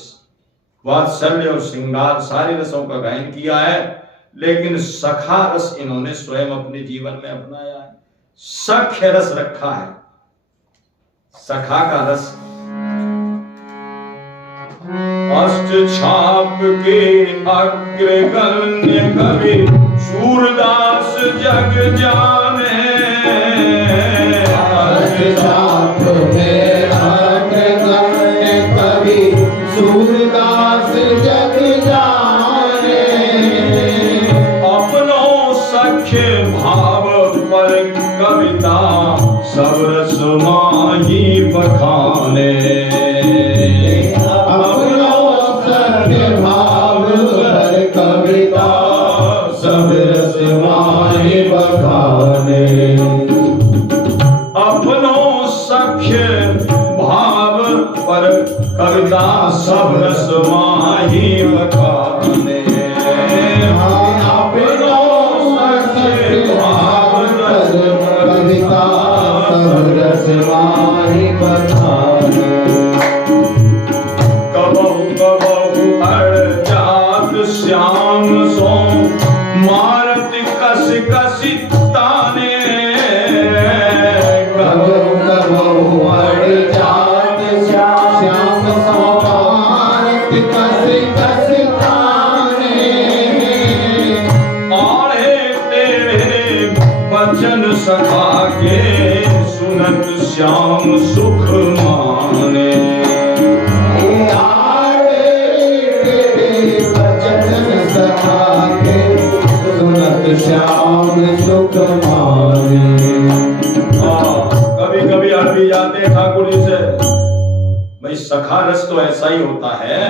वात्सल्य और श्रृंगार, सारे रसों का गायन किया है। लेकिन सखा रस इन्होंने स्वयं अपने जीवन में अपनाया है। सख्य रस रखा है, सखा का रस। अष्ट छाप के अग्रगण्य कवि सूरदास जग जाने। अष्ट छाप में अग्रगण्य कवि सूरदास जग जाने। अपनो सख्य भाव पर कविता सब रस माही बखाने। कविता सब रस माही बखाने। अपनो सख्य भाव पर कविता सब रस माही बखाने। अपनो सख्य भाव रस कविता सब रस माही बखाने। कबहु कबहु अड़ जात श्याम सो मारत कस कसी ताने। कबहु कबहु अड़ जात श्याम सो मारत कस कस ताने। आड़े तेरे वचन सखा के सुनत श्याम सुख माने। श्याम सुख माने। कभी कभी अड़ भी जाते हैं ठाकुर जी से। भाई सखा रस तो ऐसा ही होता है।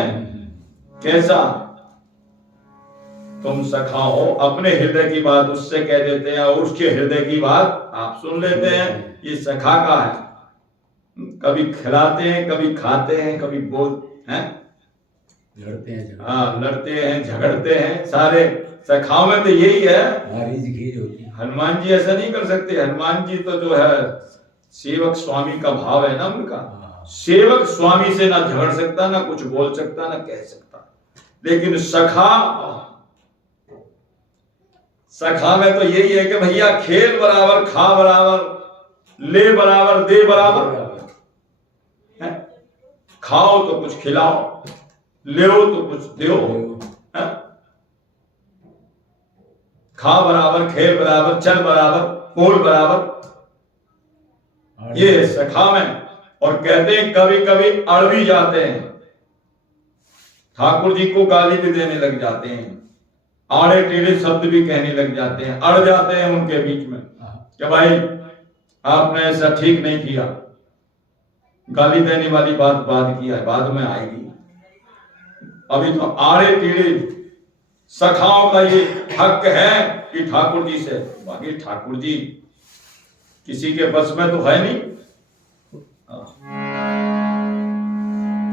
कैसा? तुम सखा हो, अपने हृदय की बात उससे कह देते हैं और उसके हृदय की बात आप सुन लेते हैं। ये सखा का है। कभी खिलाते हैं, कभी खाते हैं, कभी बोल हैं, लड़ते हैं, हाँ लड़ते हैं, झगड़ते हैं। सारे सखाओं में तो यही है। होती है। हनुमान जी ऐसा नहीं कर सकते। हनुमान जी तो जो है सेवक स्वामी का भाव है ना उनका। सेवक स्वामी से ना झगड़ सकता, ना कुछ बोल सकता, ना कह सकता। लेकिन सखा में तो यही है कि भैया खेल बराबर, खा बराबर, ले बराबर, दे बराबर। खाओ तो कुछ खिलाओ, ले तो कुछ दो। खा बराबर, खेल बराबर, चल बराबर, बोल बराबर। ये सखा में। और कहते हैं कभी कभी अड़ भी जाते हैं। ठाकुर जी को गाली भी देने लग जाते हैं, आड़े टेढ़े शब्द भी कहने लग जाते हैं, अड़ जाते हैं उनके बीच में कि भाई आपने ऐसा ठीक नहीं किया। गाली देने वाली बात बाद की है, बाद में आएगी। अभी तो आड़े टेढ़े सखाओं का ये हक है कि ठाकुर जी से। बाकी ठाकुर जी किसी के बस में तो है नहीं।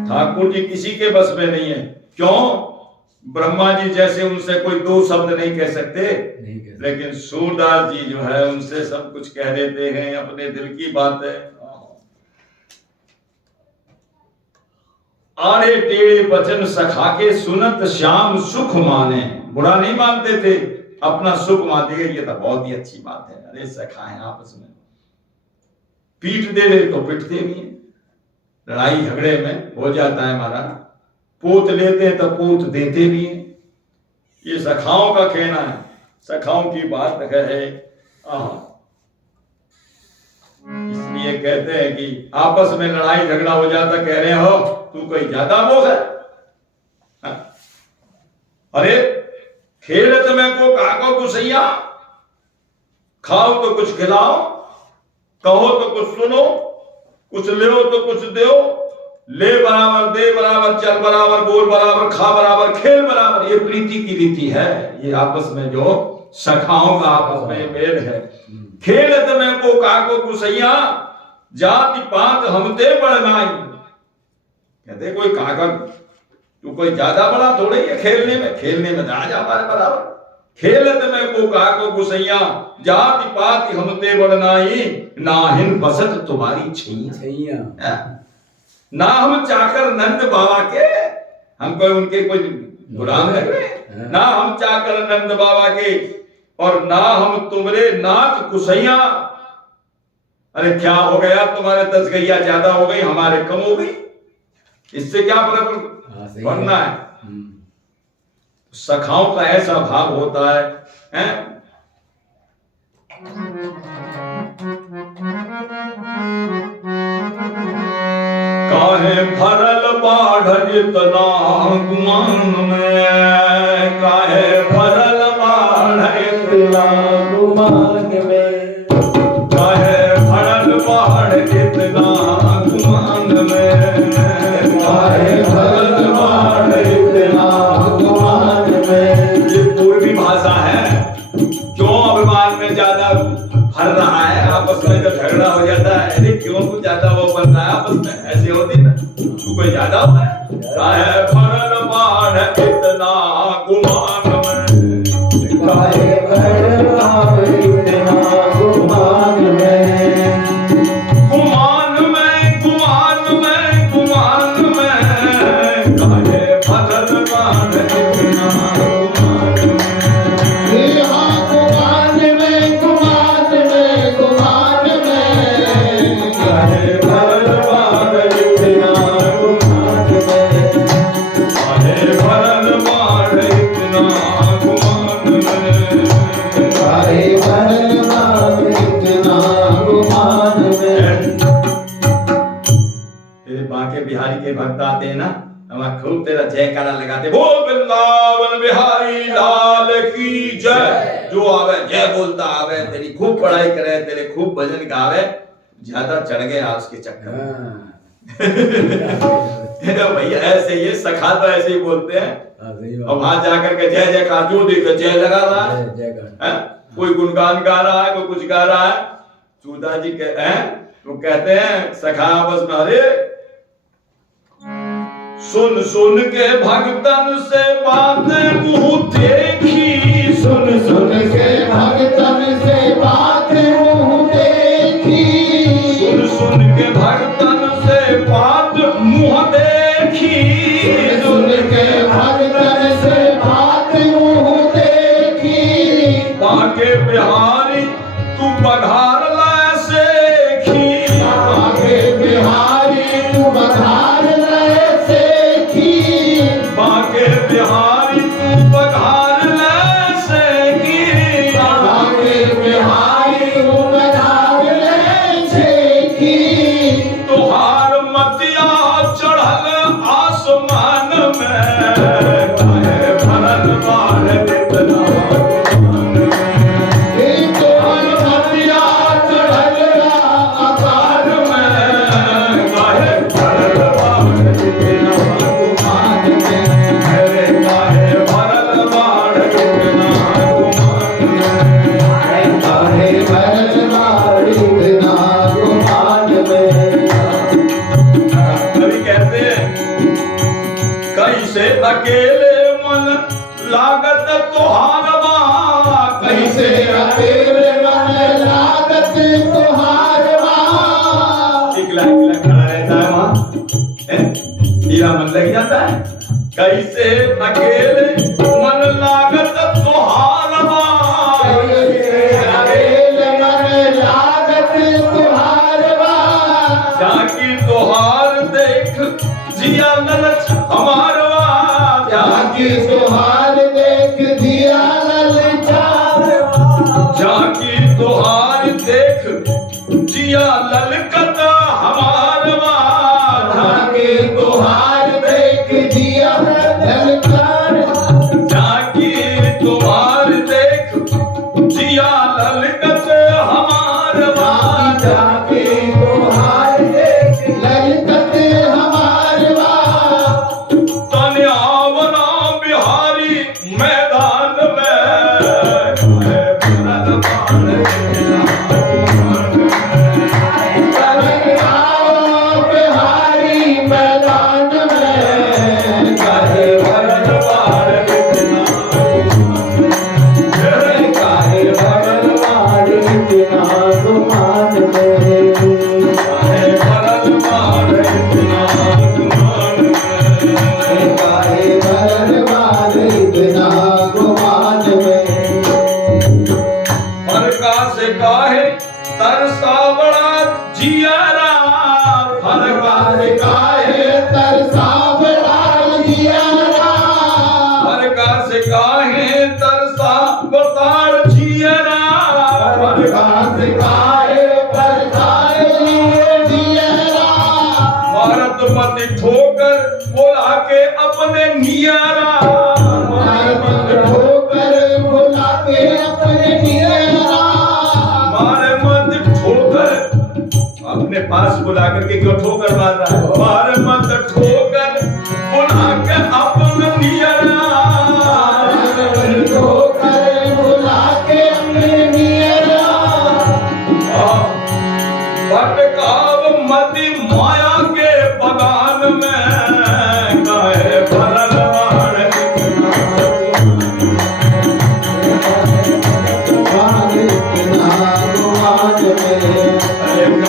ठाकुर जी किसी के बस में नहीं है। क्यों? ब्रह्मा जी जैसे उनसे कोई दो शब्द नहीं कह सकते, लेकिन सूरदास जी जो है उनसे सब कुछ कह देते हैं, अपने दिल की बात है। आड़े टेढ़े वचन सखा के सुनत श्याम सुख माने। बुरा नहीं मानते थे, अपना सुख मानते। ये तो बहुत ही अच्छी बात है। अरे सखा है आपस में, पीट दे रहे तो पिटते भी हैं। लड़ाई झगड़े में हो जाता है हमारा, पोत लेते हैं तो पोत देते भी हैं। ये सखाओं का कहना है, सखाओं की बात है। इसलिए कहते हैं कि आपस में लड़ाई झगड़ा हो जाता, कह रहे हो तू कोई ज्यादा बोझ है। अरे खेलत में को काको गुसैया, खाओ तो कुछ खिलाओ, कहो तो कुछ सुनो, कुछ ले तो कुछ दो। ले बराबर, दे बराबर, चल बराबर, बोल बराबर, खा बराबर, खेल बराबर। ये प्रीति की रीति है। ये आपस में जो सखाओं का आपस में मेल है। खेलत में को काको गुसैया, जाति पात हमते बढ़नाई। कहते कोई काका तू कोई ज्यादा बड़ा थोड़े है खेलने में। खेलने में जा हमारे बराबर। खेलत में को काको गुसैया, जाति पात हमते बढ़नाई। नाहिन बसत तुम्हारी छैया। ना हम चाकर नंद बाबा के, हम कोई उनके कोई गुलाम लग रहे हैं। ना हम चाकर नंद बाबा के और ना हम तुमरे नाथ कुसैया। अरे क्या हो गया, तुम्हारे 10 गैया ज्यादा हो गई, हमारे कम हो गई, इससे क्या फर्क पड़ना है। सखाओं का ऐसा भाव होता है? काहे भरल बाढ़ इतना गुमान में, काहे भरल बाढ़ इतना गुमान में, काहे भरल बाढ़ इतना गुमान में, काहे भरल बाढ़ इतना गुमान में। ये पूर्वी भाषा है। क्यों अभिमान में ज्यादा भर रहा है, आपस में जब झगड़ा हो जाता है, अरे क्यों तू ज्यादा वो बन रहा है आपस में, ऐसे होती ना, तू कोई ज्यादा होता है। काहे भरल बाढ़ इतना गुमान में, काहे भरल बाढ़ इतना गुमान में, गुमान में, गुमान में, गुमान में, काहे भरल बाढ़ इतना गुमान में। ये हाँ गुमान में, गुमान में, गुमान में, काहे भरल बाढ़ इतना गुमान में, काहे भरल बाढ़ इतना गुमान में, काहे भरल बाढ़ इतना गुमान में। तेरे बांके बिहारी के भक्त आते हैं ना, हमारा खूब तेरा जयकारा लगाते, बोल वृंदावन बिहारी लाल की जय। जो आवे जय बोलता आवे, तेरी खूब पढ़ाई करे, तेरे खूब भजन गावे, ज्यादा चढ़ गया उसके चक्कर में। भैया ऐसे ये सखा तो ऐसे ही बोलते हैं। और वहां जाकर के जय जयकार जो देखो जय लगा रहा है, कोई गुणगान गा रहा है, कोई कुछ गा रहा है। चूदा जी तो कहते हैं सखा आपस में, अरे सुन सुन के भगतन से बात मुंह देखी, सुन सुन के भगतन से बात मुंह देखी, सुन सुन के भगतन से बात मुंह देखी, सुन के भगतन से बात मुंह देखी, बांके बिहारी तू बघार ला सेखी, बांके बिहारी तू बघार ला सेखी, बांके बिहारी तू बघार ला सेखी, बांके बिहारी तू बघार ला सेखी, तुहार मतिया चढ़ल आसमान में, काहे भरल बाढ़ इतना गुमान में, ये तो मतिया चढ़ल आकार में, काहे भरल बाढ़ इतना गुमान में, अरे काहे भरल बाढ़ इतना गुमान में, काहे भरल बाढ़ इतना गुमान में। कवि कहते हैं कैसे अकेले मन लागत तोहार बा, कैसे अकेले मन लागत तुहार बा, इकला इकला खड़ा रहता है वहां, हीरा मन लग जाता है। कैसे अकेले मन लागत तोहार बा, कैसे अकेले मन लागत तुहार बा, जाकी तोहार देख जिया ललच हमार बा, जाकी तुहार देख दिया ललचार बा, जाकी तोहार देख जिया ललकत हमार बा, जाकी तुहार देख दिया ललचार बा, जाकी तुम्हार देख जिया ललकत हमार बा, जाकी तुहार देख ललकत हमार बा, तन आवना बिहारी मैदान में, काहे भरल बाढ़ इतना से काहे तरसा बड़ा जियारा, फर का से काहे तरसा बड़ा जियारा, फर का से काहे तरसा बतार जियारा, फर का से काहे बरसाए जियारा, भारत मत ठोकर बोला के अपने नियारा, मत ठोकर बुला के अपने नियारा, मारे मत ठोकर अपने पास बुला करके क्यों ठोकर मार रहा है, मारे मत ठोकर बुला के अपने नियारा, ठोकर बुला के अपने नियारा, भटकाव मति माया के बगान में काहे भरल बाण गुमान में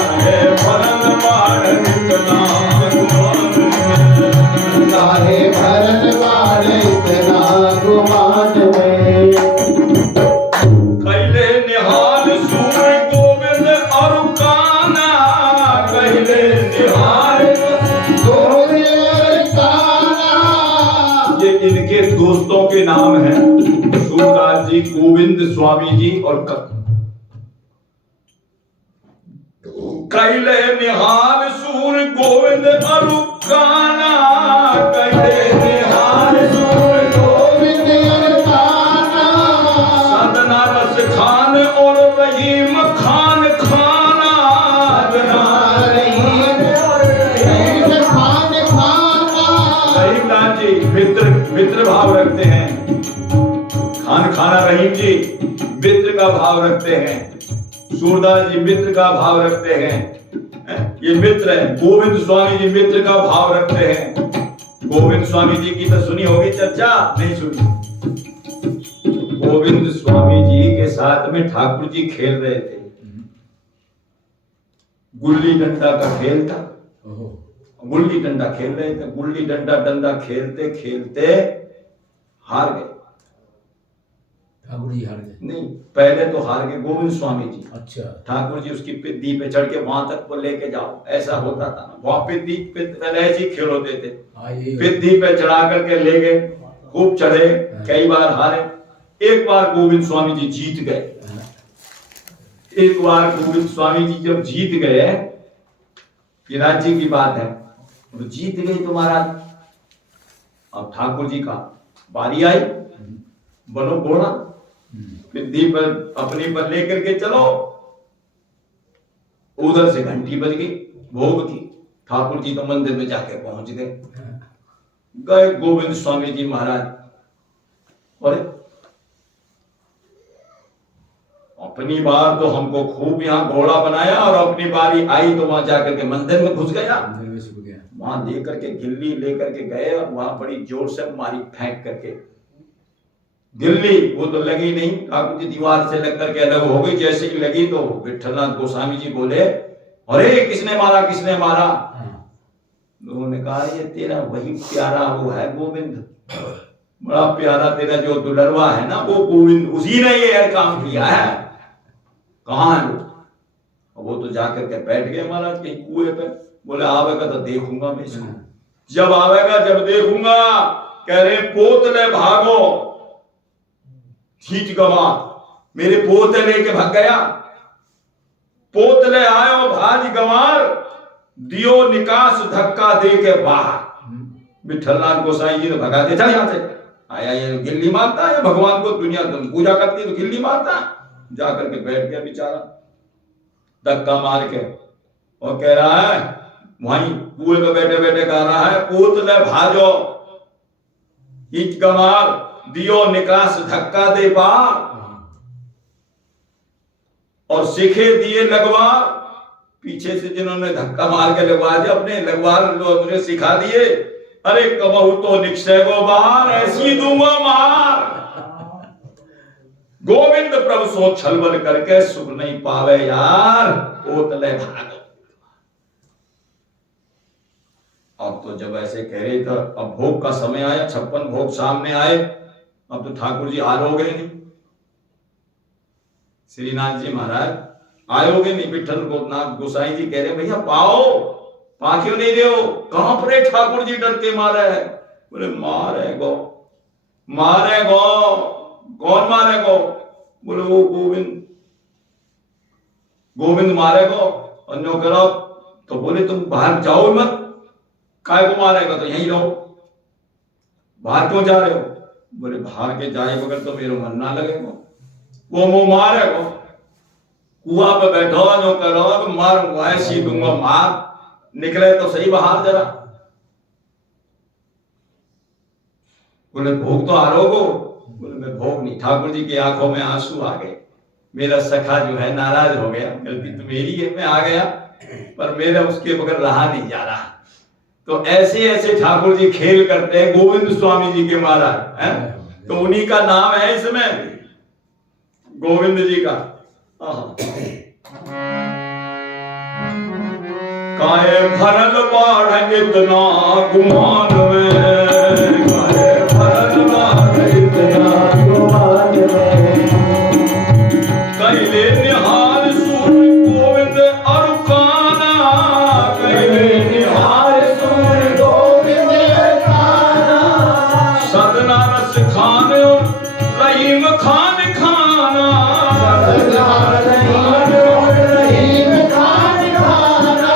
काहे भरल बाण इतना गुमान में। काहे भरल बाण इतना गुमान में, कैले निहाल सूर्य गोविंद और काना, कैले निहाल गोरे और काना, ये इनके दोस्तों के नाम हैं, सूरदास जी, गोविंद स्वामी जी और कैले निहाल सूर्य गोविंद और काना, कैले निहाल सूर्य गोविंद और काना, सदना रस खान और रहीम खान खाना, सदना रहीम खान खाना, रहीमदास जी मित्र मित्र भाव रखते हैं, खान खाना रहीम जी मित्र का भाव रखते हैं, सूरदास जी मित्र का भाव रखते हैं, ये मित्र है। गोविंद स्वामी जी मित्र का भाव रखते हैं। गोविंद स्वामी जी की तो सुनी होगी चर्चा, नहीं सुनी। गोविंद स्वामी जी के साथ में ठाकुर जी खेल रहे थे, गुल्ली डंडा का खेल था, गुल्ली डंडा खेल रहे थे, गुल्ली डंडा डंडा खेलते खेलते हार गए। ठाकुर जी हार गए? नहीं, पहले तो हार गए गोविंद स्वामी जी। अच्छा। ठाकुर जी उसकी पिद्दी पे चढ़ के वहां तक को लेके जाओ, ऐसा होता था ना, वहां पिद्दी पे ऐसे खेल होते थे, पिद्दी पे चढ़ा करके ले गए, खूब चढ़े, कई बार हारे, एक बार गोविंद स्वामी जी जीत गए। एक बार गोविंद स्वामी जी जब जीत गए, ये राज्य की बात है, तो जीत गई तो महाराज, अब ठाकुर जी का बारी आई, बनो घोड़ा, पिद्दी पर अपनी पर लेकर के चलो। उधर से घंटी बज गई भोग की, ठाकुर जी तो मंदिर में जाके पहुंच गए। गए गोविंद स्वामी जी महाराज, और अपनी बार तो हमको खूब यहाँ घोड़ा बनाया, और अपनी बारी आई तो वहां जाकर के मंदिर में घुस गया। वहां लेकर के गिल्ली लेकर के गए, और वहां बड़ी जोर से मारी फेंक करके गिल्ली, वो तो लगी नहीं, ठाकुर जी दीवार से लग करके अलग हो गई। जैसे ही लगी तो विठलनाथ गोस्वामी जी बोले, अरे किसने मारा, किसने मारा? उन्होंने कहा, ये तेरा वही प्यारा वो है गोविंद, बड़ा प्यारा तेरा जो दुलरवा है ना वो गोविंद, उसी ने ये काम किया है। कहाँ है वो तो जाकर के बैठ गए महाराज कहीं कुएं पे। बोले आवेगा तो देखूंगा मैं इसको, जब आवेगा जब देखूंगा। कह रहे पोतले भागो, खींच गवा, मेरे पोते लेके भाग गया। पोतले आयो भाज गंवार, दियो निकास धक्का दे के बाहर। विठलनाथ गोसाई जी ने भगा दिया, चल यहां से। आया ये गिल्ली मारता है, भगवान को दुनिया पूजा करती है तो गिल्ली मारता है। जाकर के बैठ गया बेचारा धक्का मार के, और कह रहा है वहीं कुएं में बैठे बैठे कह रहा है, पोतले भाजो खींच गंवार, दियो निकास धक्का दे बाहर, और सीखे दिए लगवा। पीछे से जिन्होंने धक्का मार के लगवा दिया, अपने लगवार मुझे सिखा दिए। अरे कबहू तो निक्षय गो बाहर, ऐसी दूंगा मार। गोविंद प्रभु सो छलबल करके सुख नहीं पावे यार, पोतले भागो। अब तो जब ऐसे कह रहे थे, अब भोग का समय आया, 56 भोग सामने आए। अब तो ठाकुर जी हार हो गए नहीं, श्रीनाथ जी महाराज आयोगे नहीं, विठल गोपनाथ गोसाई जी कह रहे भैया पाओ, पा क्यों नहीं रहे हो? कहां पर ठाकुर जी डर के मारे है? बोले मारे गो, मारे गो। कौन मारे गो? बोले वो गोविंद, गोविंद मारे गो। अन्यो करो तो बोले तुम बाहर जाओ मत, काय को मारेगा? तो यहीं रहो। बाहर क्यों जा रहे हो? बोले बाहर के जाए बगैर तो मेरा मन ना लगेगा। वो मुंह मारेगा, कुआं पे बैठो जो करो मारूंगा, ऐसी दूंगा मार, निकले तो सही बाहर जरा। बोले भोग तो आरोगो? बोले मैं भोग नहीं। ठाकुर जी की आंखों में आंसू आ गए। मेरा सखा जो है नाराज हो गया, गलती तो मेरी है, मैं आ गया, पर मेरा उसके बगैर रहा नहीं जा रहा। तो ऐसे ऐसे ठाकुर जी खेल करते हैं गोविंद स्वामी जी के महाराज हैं, तो उन्हीं का नाम है इसमें, गोविंद जी का। काहे भरल बाढ़ इतना गुमान में, काहे भरल बाढ़ इतना गुमान में, कैले निहार सूर्य गोविंद और काना, कैले निहार सूर्य गोविंद काना, सदना रस खान रहीम खान खाना, सदना रहीम खान खाना।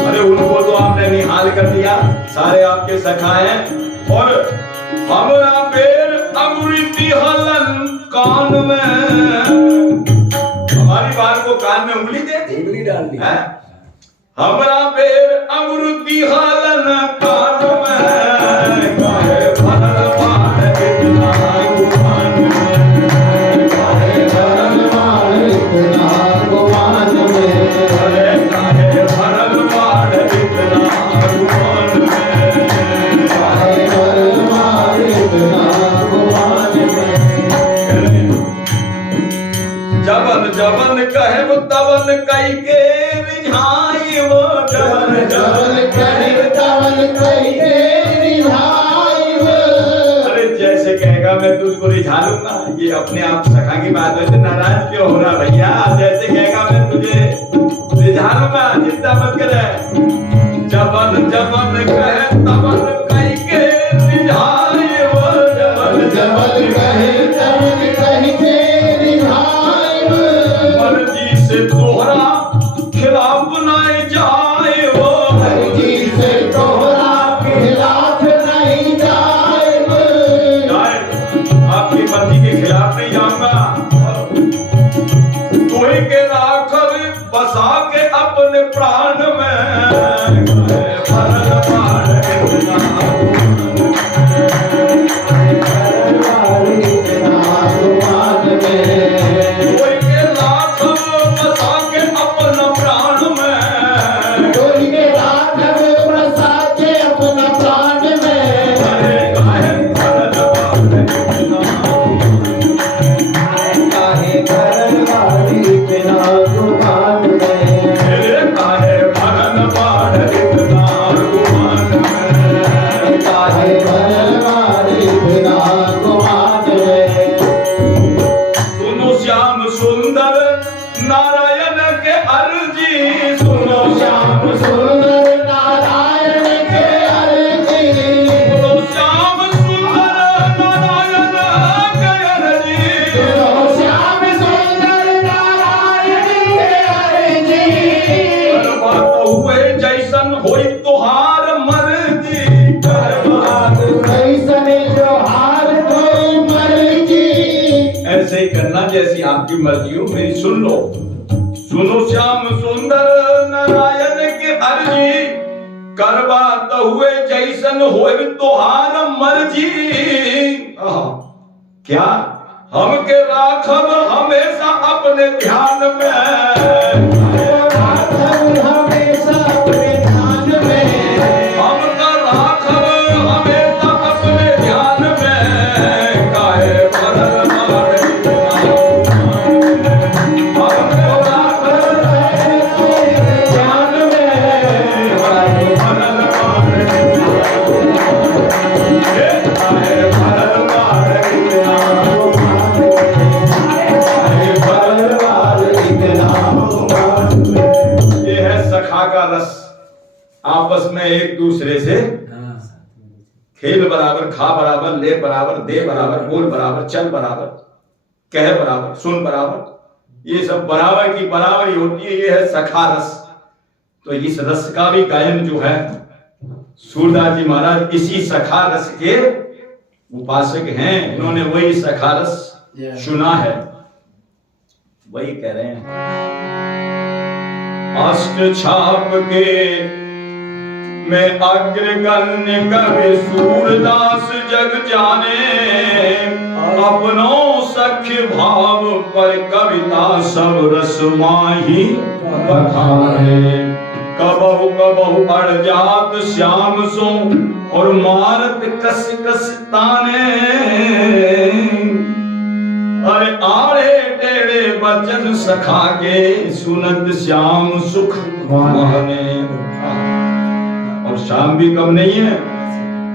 अरे उनको तो आपने निहाल कर दिया, सारे आपके सखा हैं। और हमरा बेर अमृति हलन कान में, हमारी बात को कान में उंगली दे दी, उंगली डाल दी है। हमरा बेर अमृति हलन कान में, काहे भरल बाढ़ इतना गुमान में, काहे भरल बाढ़ इतना गुमान में, काहे भरल बाढ़ इतना गुमान में, काहे भरल बाढ़ इतना गुमान में। जबन जबन कहे वो तबन कई के रिझाई, वो जबन जबन कहे तबन कई के रिझाई वो। अरे जैसे कहेगा मैं तुझको रिझा लूंगा, ये अपने आप सखा की बात है, नाराज क्यों हो रहा भैया? जैसे कहेगा मैं तुझे रिझा लूंगा, चिंता मत करे। जबन जबन कहे तबन कई के रिझाई वो, जबन जबन कहे तबन कई के मर्जी से तोहरा खिलाफ नहीं जाए वो, मर्जी से तोहरा खिलाफ नहीं जाए वो। आपकी मर्जी के खिलाफ नहीं जाऊंगा। तू ही के राखल बसा के अपने प्राण में, भरल बाढ़ इतना गुमान में, जैसी आपकी मर्जी हो, मेरी सुन लो। सुनो श्याम सुंदर नारायण के अर्जी, करवा तो हुए जैसन होए तोहार मर्जी। क्या हमके राखब हमेशा अपने ध्यान में, हमेशा अपने ध्यान में, हमका राखब हमेशा अपने ध्यान में। काहे भरल बाढ़ भरल आपस में एक दूसरे से हाँ खेल बराबर, खा बराबर, ले बराबर, दे बराबर, बोल बराबर, चल बराबर, कह बराबर, सुन बराबर, ये सब बराबर की बराबरी होती है। ये है सखा रस। तो इस रस का भी गायन जो है सूरदास जी महाराज इसी सखा रस के उपासक हैं। इन्होंने वही सखा रस सुना है, वही कह रहे हैं। अष्ट छाप के मैं अग्रगण्य कवि सूरदास जग जाने, अपनों सख्य भाव पर कविता सब रस माही बखाने। कबहु कबहु अड़जात श्याम सो और मारत कस कस ताने, अरे आड़े टेढ़े वचन सखा के सुनत श्याम सुख माने। और शाम भी कम नहीं है।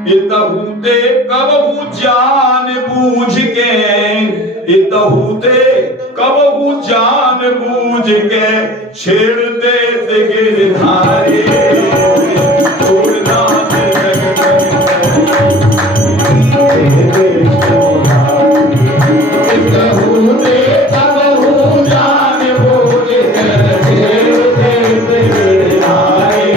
इतहूते कबहू जान बूझ के, इतहूते कबहू जान बूझ के छेड़ते थे गिरधारी। सूरदास इतहूते कबहू जान बूझ के छेड़ते थे गिरधारी।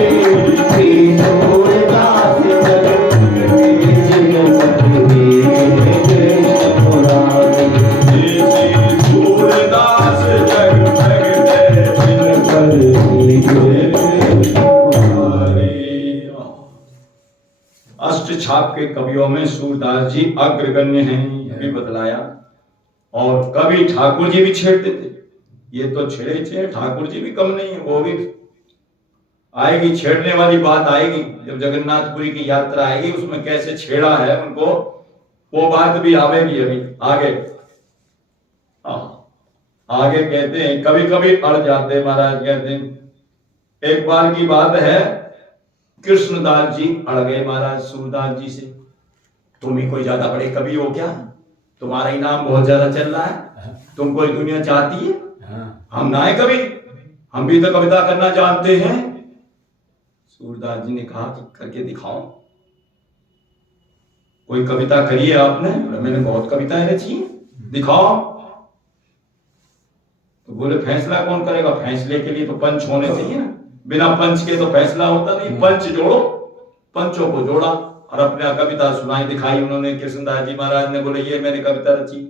सूरदास अष्ट छाप के कवियों में सूरदास जी अग्रगण्य हैं, ये भी बतलाया। और कवि ठाकुर जी भी छेड़ते थे। ये तो छेड़े छेड़, ठाकुर जी भी कम नहीं है। वो भी आएगी, छेड़ने वाली बात आएगी जब जगन्नाथपुरी की यात्रा आएगी, उसमें कैसे छेड़ा है उनको, वो बात भी आवेगी अभी आगे। आगे कहते हैं कभी कभी अड़ जाते महाराज, कहते हैं एक बार की बात है, कृष्णदास जी अड़ गए महाराज सूरदास जी से। तुम ही कोई ज्यादा बड़े कवि हो क्या? तुम्हारा इनाम बहुत ज्यादा चल रहा है, तुमको ये दुनिया चाहती है, हम ना है कवि, हम भी तो कविता करना जानते हैं। सूरदास जी ने कहा कि करके दिखाओ, कोई कविता करिए आपने। मैंने बहुत कविताएं रची, दिखाओ। तो बोले फैसला कौन करेगा? फैसले के लिए तो पंच होने चाहिए ना, बिना पंच के तो फैसला होता नहीं। पंच जोड़ो, पंचों को जोड़ा और अपने कविता सुनाई, दिखाई उन्होंने। कृष्णदास जी महाराज ने बोले ये मैंने कविता रची,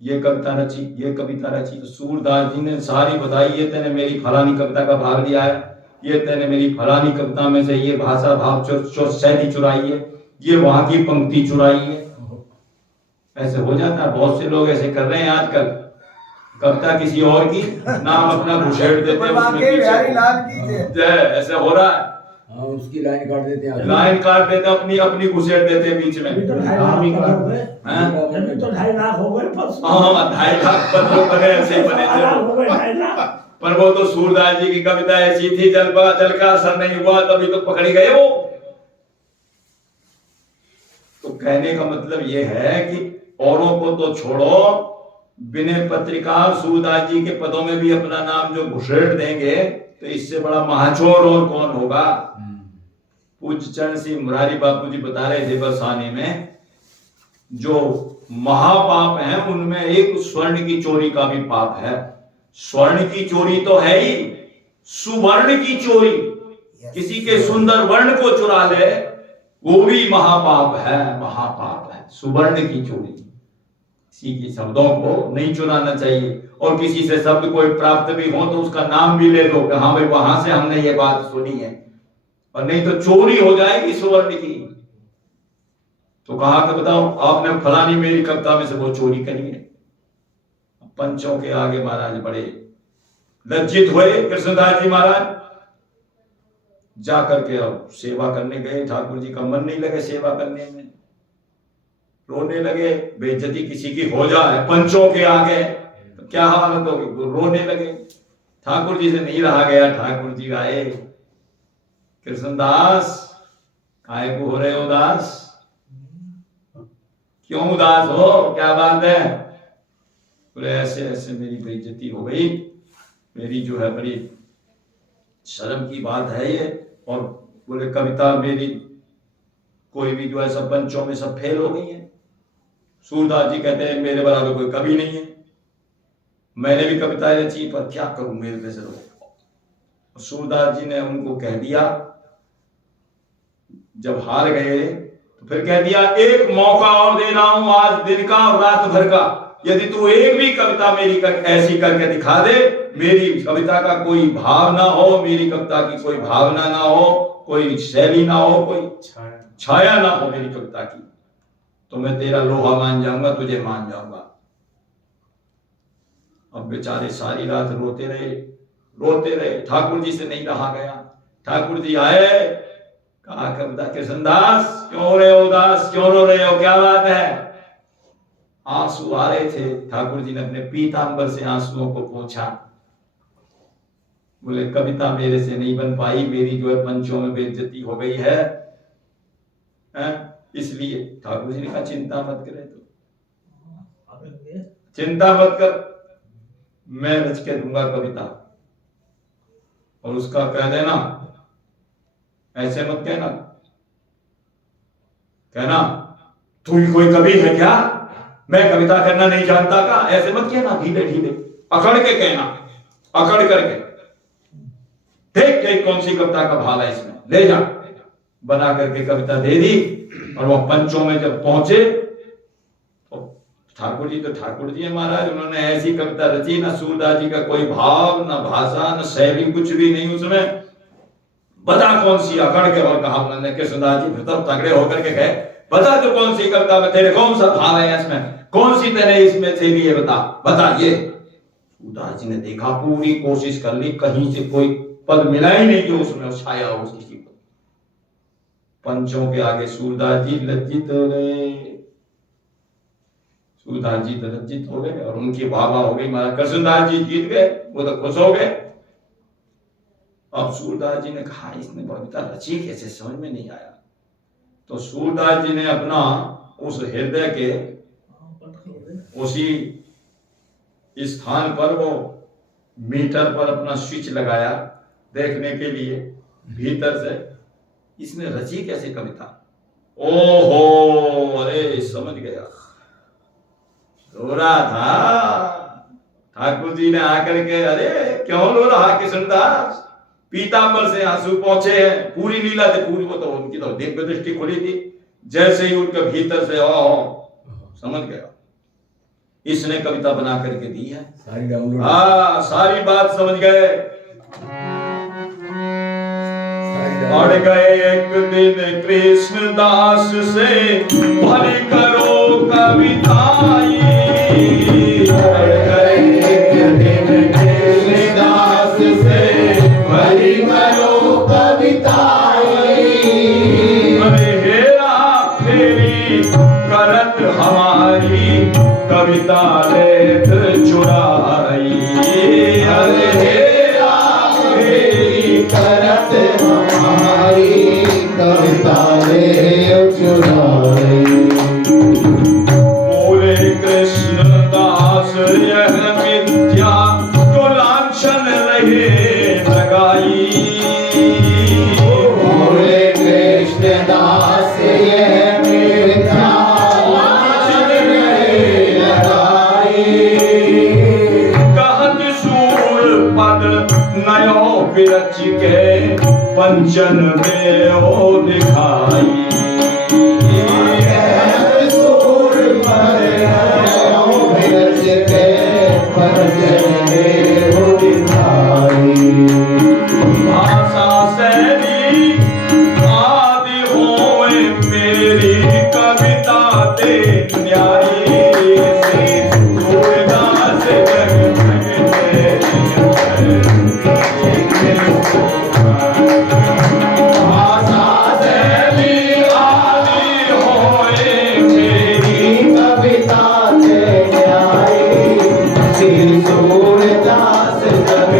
ये कविता रची, ये कविता रची। तो सूरदास जी ने सारी बताई, ये तेने मेरी फलानी कविता का भाग लिया है, ये तेने मेरी फलानी कविता में से ये भाषा भाव शैली चुराई है, ये वहां की पंक्ति चुराई है। ऐसे हो जाता है, बहुत से लोग ऐसे कर रहे हैं आजकल। कविता किसी और की, नाम अपना घुसेड़ देते हैं उसमें पीछे। ऐसे हो रहा है। हाँ, उसकी लाइन काट देते हैं, लाइन काट देते हैं, अपनी अपनी घुसेड़ देते हैं बीच में। अभी तो 2.5 लाख हो गए। हाँ? अभी तो 2.5 लाख हो गए। हाँ, 2.5 लाख बंदों बने, ऐसे ही बने थे। हो गए 2.5 लाख। पर वो तो सूरदास जी की कविता ऐसी थी, जल का असर नहीं हुआ, तभी तो पकड़ी गए वो। तो कहने का मतलब ये है कि औरों को तो छोड़ो, विनय पत्रिका सूरदास जी के पदों में भी अपना नाम जो घुसेड़ देंगे, तो इससे बड़ा महाचोर और कौन होगा। पूज्य चरण श्री मुरारी बापू जी बता रहे थे बरसाने में, जो महापाप हैं उनमें एक स्वर्ण की चोरी का भी पाप है। स्वर्ण की चोरी तो है ही, सुवर्ण की चोरी, किसी के सुंदर वर्ण को चुरा ले, वो भी महापाप है, महापाप है। सुवर्ण की चोरी, किसी के शब्दों को नहीं चुराना चाहिए। और किसी से शब्द कोई प्राप्त भी हो तो उसका नाम भी ले दो कि हाँ भाई वहां से हमने ये बात सुनी है, और नहीं तो चोरी हो जाएगी सुवर्ण की। तो कहा कि बताओ आपने फलानी मेरी कविता में से वो चोरी करी है। पंचों के आगे महाराज बड़े लज्जित हुए कृष्णदास जी महाराज। जाकर के अब सेवा करने गए, ठाकुर जी का मन नहीं लगे सेवा करने में, रोने लगे। बेइज्जती किसी की हो जाए पंचों के आगे तो क्या हालत होगी, रोने लगे। ठाकुर जी से नहीं रहा गया, ठाकुर जी आए, कृष्णदास काहे को हो रहे हो उदास, क्यों उदास हो, क्या बात है? बोले ऐसे ऐसे मेरी बेइज्जती हो गई, मेरी जो है बड़ी शर्म की बात है ये, और बोले कविता मेरी कोई भी जो है सब पंचों में सब फेल हो गई है। सूरदास जी कहते हैं मेरे बराबर कोई कवि नहीं है, मैंने भी कविताएं रची पर क्या करूं मेरे में से लोग। सूरदास जी ने उनको कह दिया, जब हार गए तो फिर कह दिया एक मौका और दे रहा हूं आज दिन का और रात भर का, यदि तू एक भी कविता मेरी ऐसी करके दिखा दे, मेरी कविता का कोई भाव ना हो, मेरी कविता की कोई भावना ना हो, कोई शैली ना हो, कोई छाया ना हो मेरी कविता की, तो मैं तेरा लोहा मान जाऊंगा, तुझे मान जाऊंगा। अब बेचारे सारी रात रोते रहे, ठाकुर जी से नहीं रहा गया। ठाकुर जी आए, कहा कविता कृष्णदास क्यों हो रहे हो उदास, क्यों रो रहे हो, क्या बात है। आंसू आ रहे थे, ठाकुर जी ने अपने पीतांबर से आंसुओं को पोंछा। बोले कविता मेरे से नहीं बन पाई, मेरी जो है पंचों में बेइज्जती हो गई है, इसलिए ठाकुर जी ने कहा चिंता मत करे, तो चिंता मत कर, मैं रच के दूंगा कविता, और उसका कह देना, ऐसे मत कहना तू ही कोई कवि है क्या, मैं कविता करना नहीं जानता का, ऐसे मत कहना, धीरे धीरे अकड़ के कहना, अकड़ करके देख के कौन सी कविता का भाव है इसमें, ले जा। बना करके कविता दे दी, और वह पंचों में जब पहुंचे तो ठाकुर जी है महाराज, उन्होंने ऐसी कविता रची, ना सूरदास जी का कोई भाव, ना भाषा, ना शैली, कुछ भी नहीं उसमें। बता कौन सी, अकड़ के और कहा उन्होंने कृष्णदास जी फिर तब तगड़े होकर के गए, बता तो कौन सी कविता में तेरे कौन सा भाव है इसमें, कौन सी तेरे इसमें से लिए बता ये। सूरदास जी ने देखा, पूरी कोशिश कर ली, कहीं से कोई पद मिला ही नहीं जो उसमें छाया हो किसी को। पंचों के आगे सूरदास जी लज्जित हो गए, सूरदास जी तो लज्जित हो गए, और उनकी वाह हो गई, महाराज कृष्णदास जी जीत गए, वो तो खुश हो गए। अब सूरदास जी ने कहा इसने कविता रची कैसे, समझ में नहीं आया। तो सूरदास जी ने अपना उस हृदय के उसी स्थान पर वो मीटर पर अपना स्विच लगाया देखने के लिए भीतर से, इसने रची कैसे कविता। ओहो, अरे समझ गया, रो रहा था। ठाकुर जी ने आकर के, अरे क्यों रो रहा कृष्णदास, पीतांबर से आंसू पहुंचे हैं, पूरी लीला थी, पूरी वो तो उनकी तो दिव्य दृष्टि खुली थी, जैसे ही उनके भीतर से समझ गया इसने कविता बना करके दी है, सारी डाउनलोड, सारी बात समझ गए। पढ़ गए एक दिन कृष्णदास से, भले करो कविताई, पढ़ गए एक दिन कृष्णदास से, भले करो कविताई, अरे हेरा फेरी करत हमारी, कविता लेख चुराई, अरे हेरा फेरी करत हमारी, कविता लेख चुराई। बोले कृष्णदास यह विद्या तो लांछन रहे लगाई, बोले कृष्णदास यह विद्या लांछन रहे लगाई, कहत सूर पद नयो विरच के, पंचन में ओ दिखाई, सूर पद नयो विरच के, पंचन में ओ दिखाई, भाषा शैली आदि होए मेरी, कविता दे न्यायी, सूरदास जग भाषा शैली आदि होए मेरी, कविता दे न्यायी, श्री सूरदास जग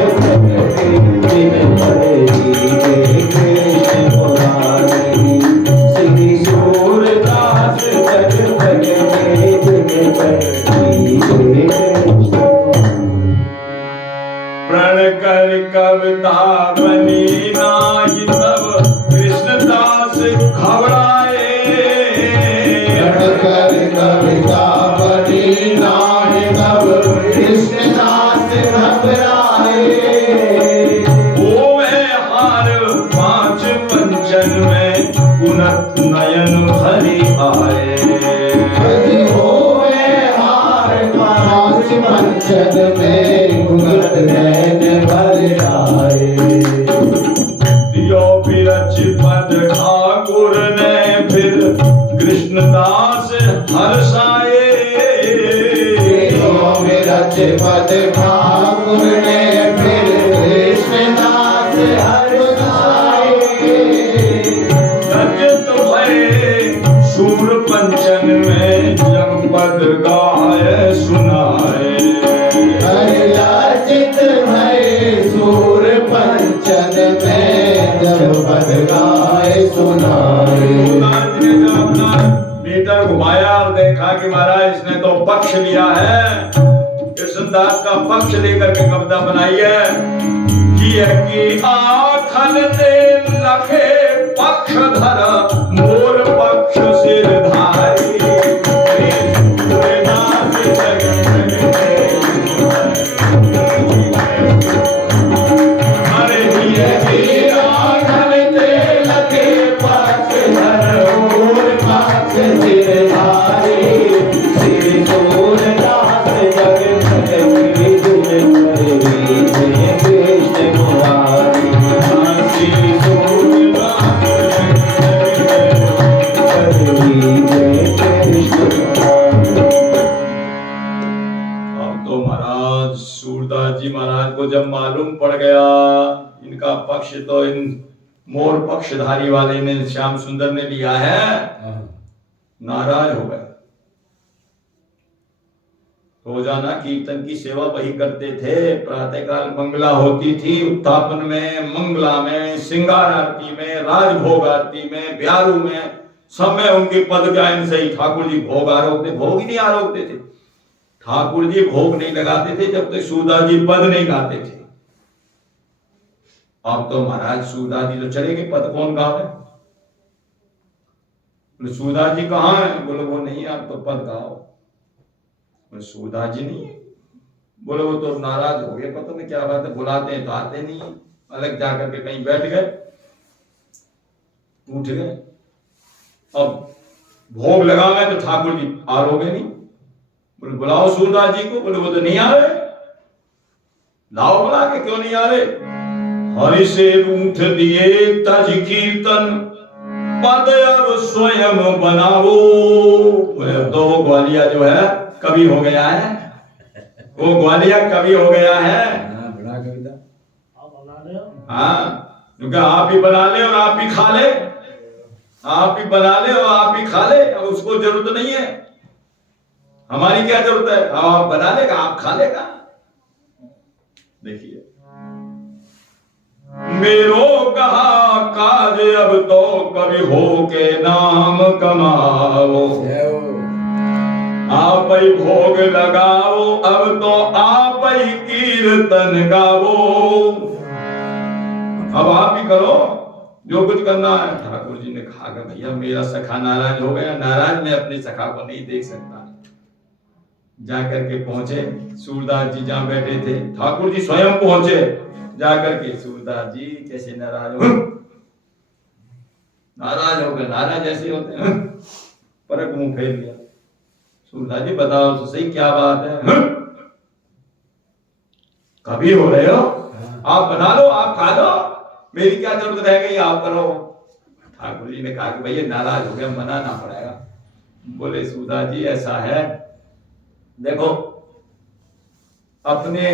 प्रण कर कविता बनी नाही, तब कृष्णदास घबराए, कर कविता बनी नाय तब कृष्णदास घबराए। होवे हार पांच पंचन में उन्नत नयन हरि आए। हरि होवे हार पांच पंचन में गुणत नैन भर आए। दियो बिरच पद ठाकुर ने फिर कृष्णदास हर्षाए। रच पद ठाकुर ने फिर कृष्णदास हर्षाए। रजत भय सूर पंचन में जब पद गाय सुनाए। हरिलाचित भय सूर पंचन में जब पद गाय सुनाए। सूरदास जी ने जब अपना मीटर घुमाया और देखा कि महाराज इसने तो पक्ष लिया है, कृष्णदास का पक्ष लेकर के कविता बनाई है कि आखन दे लखे पक्ष धर मोर पक्ष सिर धारी। सूरदास जगत अरे ये आखन दे लखे पक्ष धर मोर पक्ष सिर धारी। श्री सूरदास जगत जगत कृष्ण मुरारी। श्री सूरदास अब तो महाराज सूरदास जी महाराज को जब मालूम पड़ गया इनका पक्ष तो इन मोर पक्षधारी वाले ने श्याम सुंदर ने लिया है, नाराज हो गए। रोजाना कीर्तन की सेवा वही करते थे। प्रातःकाल मंगला होती थी, उत्थापन में, मंगला में, श्रृंगार आरती में, राजभोग आरती में, ब्यारू में, सब में उनकी पद गायन से ही ठाकुर जी भोग आरोपते, भोग ही नहीं आरोपते थे। ठाकुर जी भोग नहीं लगाते थे जब तक सूरदास जी पद नहीं गाते थे। अब तो महाराज सूरदास जी तो चले गए, पद कौन गावे? बोले सूरदास जी कहाँ है? बोले वो नहीं है, आप तो पद गाओ। बोले सूरदास जी नहीं है? बोले वो तो नाराज हो गए, पता नहीं क्या बात है, बुलाते हैं तो आते नहीं, अलग जाकर के कहीं बैठ गए, उठ गए। अब भोग लगावे तो ठाकुर जी आरोगे नहीं। बोले बुलाओ सूरदास जी को। बोले वो तो नहीं आ रहे। लाओ बुला के, क्यों नहीं आ रहे? हरि से रूठ दिए तज कीर्तन पद अब स्वयं बनाओ। बोले तो वो ग्वालिया जो है कवि हो गया है, वो ग्वालिया कवि हो गया है। बड़ा कविता। आप बना रहे हो? हाँ, क्योंकि आप ही बना ले और आप ही खा ले, आप ही बना ले और आप ही खा ले। अब उसको जरूरत नहीं है, हमारी क्या जरूरत है? आप बना लेगा, आप खा लेगा। देखिए, मेरो कहा काज अब तो कवि हो के नाम कमाओ। आप ही भोग लगाओ, अब तो आप ही कीर्तन गाओ। अब आप ही करो जो कुछ करना है। ठाकुर जी ने कहा कि भैया मेरा सखा नाराज हो गया, नाराज मैं अपने सखा को नहीं देख सकता। जाकर के पहुंचे सूरदास जी जहां बैठे थे, ठाकुर जी स्वयं पहुंचे। जाकर के सूरदास जी कैसे नाराज हो, नाराज हो गए, नाराज ऐसे होते हैं, परक मुंह फेर लिया। सूरदास जी बताओ तो सही क्या बात है? कभी हो रहे हो, आप बना लो, आप खा लो, मेरी क्या जरूरत रह गई, आप करो। ठाकुर जी ने कहा कि भैया नाराज हो गया, मनाना पड़ेगा। बोले सूरदास जी ऐसा है, देखो अपने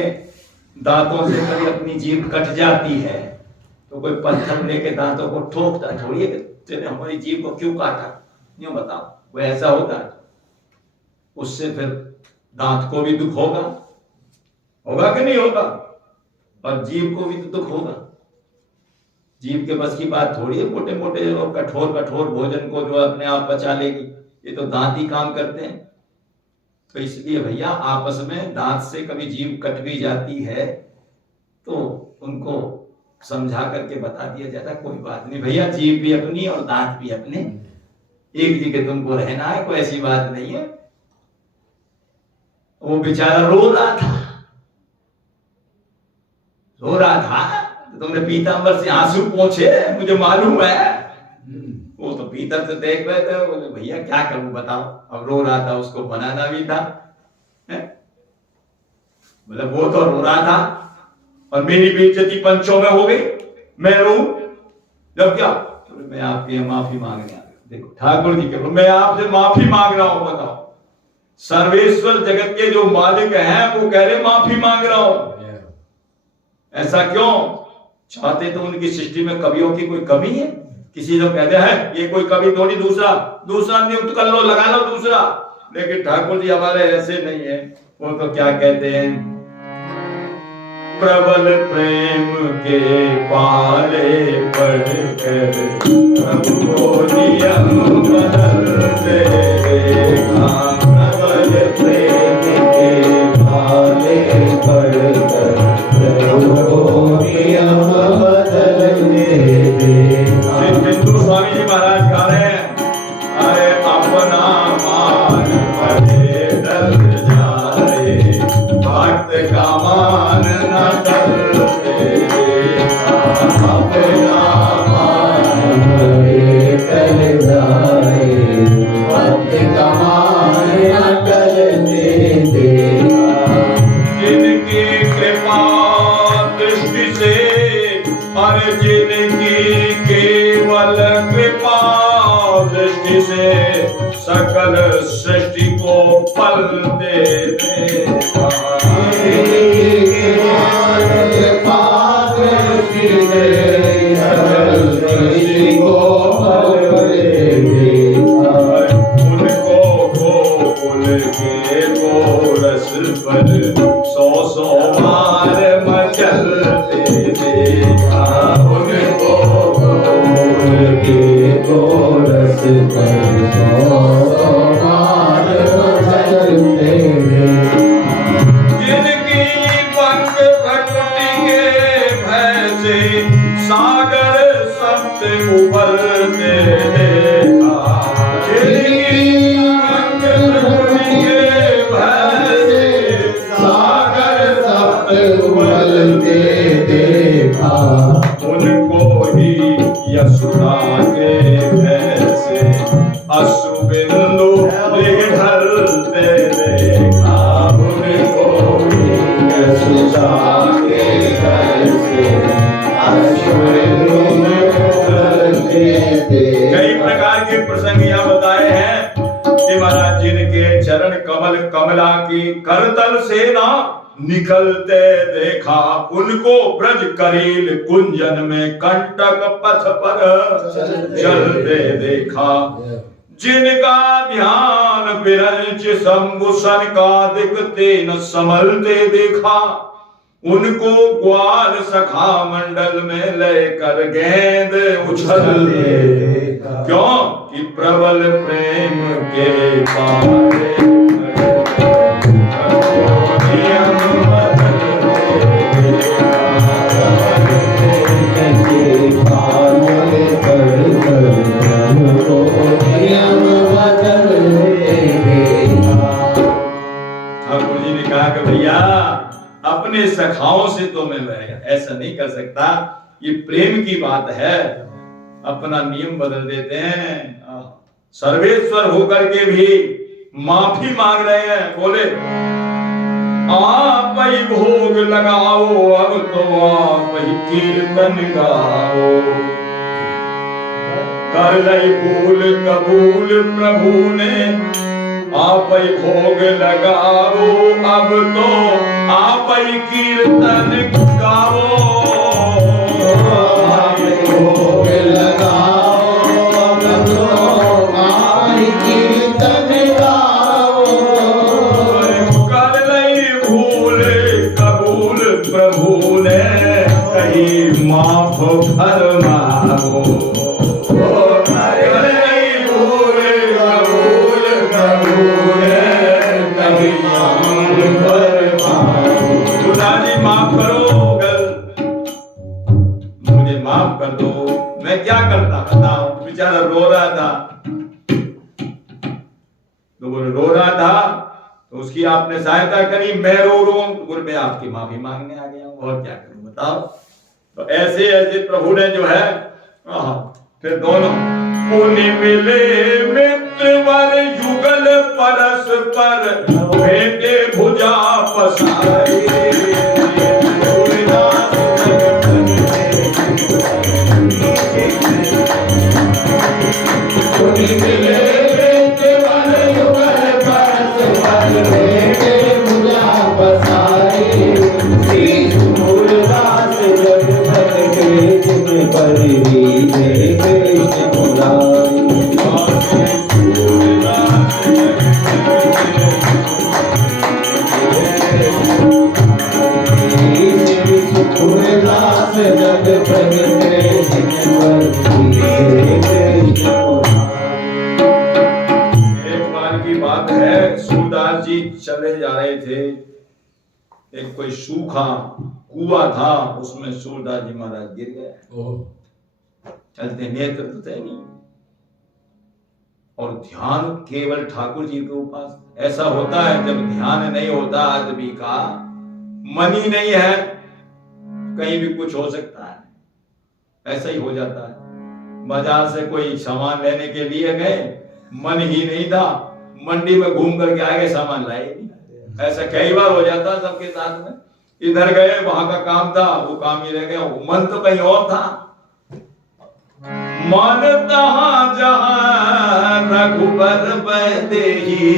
दांतों से कभी अपनी जीभ कट जाती है तो कोई पत्थर लेके दांतों को ठोकता थोड़ी है कि तेरे हमारी जीभ को क्यों काटा, यूं बताओ। वो ऐसा होता है, उससे फिर दांत को भी दुख होगा, होगा कि नहीं होगा? और जीभ को भी तो दुख होगा। जीभ के बस की बात थोड़ी है मोटे मोटे और कठोर कठोर भोजन को जो अपने आप पचा लेगी, ये तो दांत ही काम करते हैं। तो इसलिए भैया आपस में दांत से कभी जीभ कट भी जाती है तो उनको समझा करके बता दिया जाता कोई बात नहीं भैया, जीभ भी अपनी और दांत भी अपने, एक जगह तुमको रहना है, कोई ऐसी बात नहीं है। वो बेचारा रो रहा था, तुमने पीतांबर से आंसू पोंछे, मुझे मालूम है। वो तो भीतर से देख रहे थे, बोले भैया क्या करूं बताओ। अब रो रहा था, उसको बनाना भी था, मतलब वो तो रो रहा था और मेरी बेइज्जती पंचों में हो गई, मैं रो जब क्या। तो मैं आपके माफी मांगने आ गया। देखो ठाकुर जी के, मैं आपसे माफी मांग रहा हूं, बताओ सर्वेश्वर जगत के जो मालिक हैं वो कह रहे माफी मांग रहा हूं। ऐसा क्यों? चाहते तो उनकी सृष्टि में कवियों की कोई कमी है? किसी को कहते हैं ये कोई कवि थोड़ी, दूसरा नियुक्त कर लो, लगा लो दूसरा। लेकिन ठाकुर जी हमारे ऐसे नहीं है। वो तो क्या कहते हैं, प्रबल प्रेम के पाले पढ़कर प्रभु को नियम बदलते देखा। प्रबल प्रेम के पाले पढ़कर प्रभु को नियम बदलते देखा। बिंदु स्वामी जी महाराज गा रहे हैं, अरे अपना मान भले डल जाए, भक्त का मान न डलते देखा। अपना मान भले डल जाए, भक्त का मान न डलते देखा। जिनकी कृपा दृष्टि से, अरे जिनकी केवल कृपा दृष्टि से सकल सृष्टि को फल दे देगा। कृपा दृष्टि से सकल सृष्टि को फल दे देगा। उनको गोकुल के गोरस पर 100 बार मचलते देखा। उनको गोकुल के गोरस पर 100 बार मचलते देखा। जिनकी पंख प्रकृति के भय से सागर सप्त उबलते देखा। जिनकी पंख प्रकृति के भय से सागर सप्त उबलते देखा। उनको ही यशोदा के भय से अश्रुबिंदु ढलते देखा। उनको ही यशोदा के भय से अश्रुबिंदु ढलते देखा। कई प्रकार के प्रसंग यहाँ बताए हैं कि महाराज जिनके चरण कमल कमला की करतल से ना निकलते देखा। उनको ब्रज करील कुंजन में कंटक पथ पर चलते देखा। जिनका ध्यान विरंच शंभु सनकादिक तेन संभलते देखा। उनको ग्वाल सखा मंडल में लेकर गेंद उछलते देखा। क्यों कि प्रबल प्रेम के पाले ठाकुर जी ने कहा कि भैया अपने सखाओं से तो मैं ऐसा नहीं कर सकता, ये प्रेम की बात है, अपना नियम बदल देते हैं। सर्वेश्वर होकर के भी माफी मांग रहे हैं। बोले आप ही भोग लगाओ, अब तो आप ही कीर्तन गाओ। कर लई भूल कबूल प्रभु ने, आप ही भोग लगाओ, अब तो आप ही कीर्तन गाओ। आप ही भोग लगाओ, अब तो आप ही कीर्तन गाओ। कर लई भूल कबूल प्रभु ने, कहीं माफ फरमाओ। क्या करता बताओ, बेचारा रो रहा था। तो बोले रो रहा था तो उसकी आपने सहायता करी, मैं रो रहा हूं तो बोले मैं आपकी माफी मांगने आ गया हूं, और क्या करूं बताओ। तो ऐसे ऐसे प्रभु ने जो है फिर दोनों मुनि मिले मित्र वर युगल परस्पर भेंटे भुजा पसारे। चले जा रहे थे, एक कोई सूखा कुआं था, उसमें सूरदास जी महाराज गिर गए। चलते नेत्र तो थे नहीं, और ध्यान केवल ठाकुर जी के ऊपर। ऐसा होता है जब ध्यान नहीं होता आदमी का, मन ही नहीं है, कहीं भी कुछ हो सकता है। ऐसा ही हो जाता है। बाजार से कोई सामान लेने के लिए गए, मन ही नहीं था, मंडी में घूम करके आए, सामान लाए नहीं। ऐसा कई बार हो जाता है सबके साथ में। इधर गए, वहां का काम था, वो काम ही रह गया, मन तो कहीं और था। मन तहां जहां रघुबर बैदेही,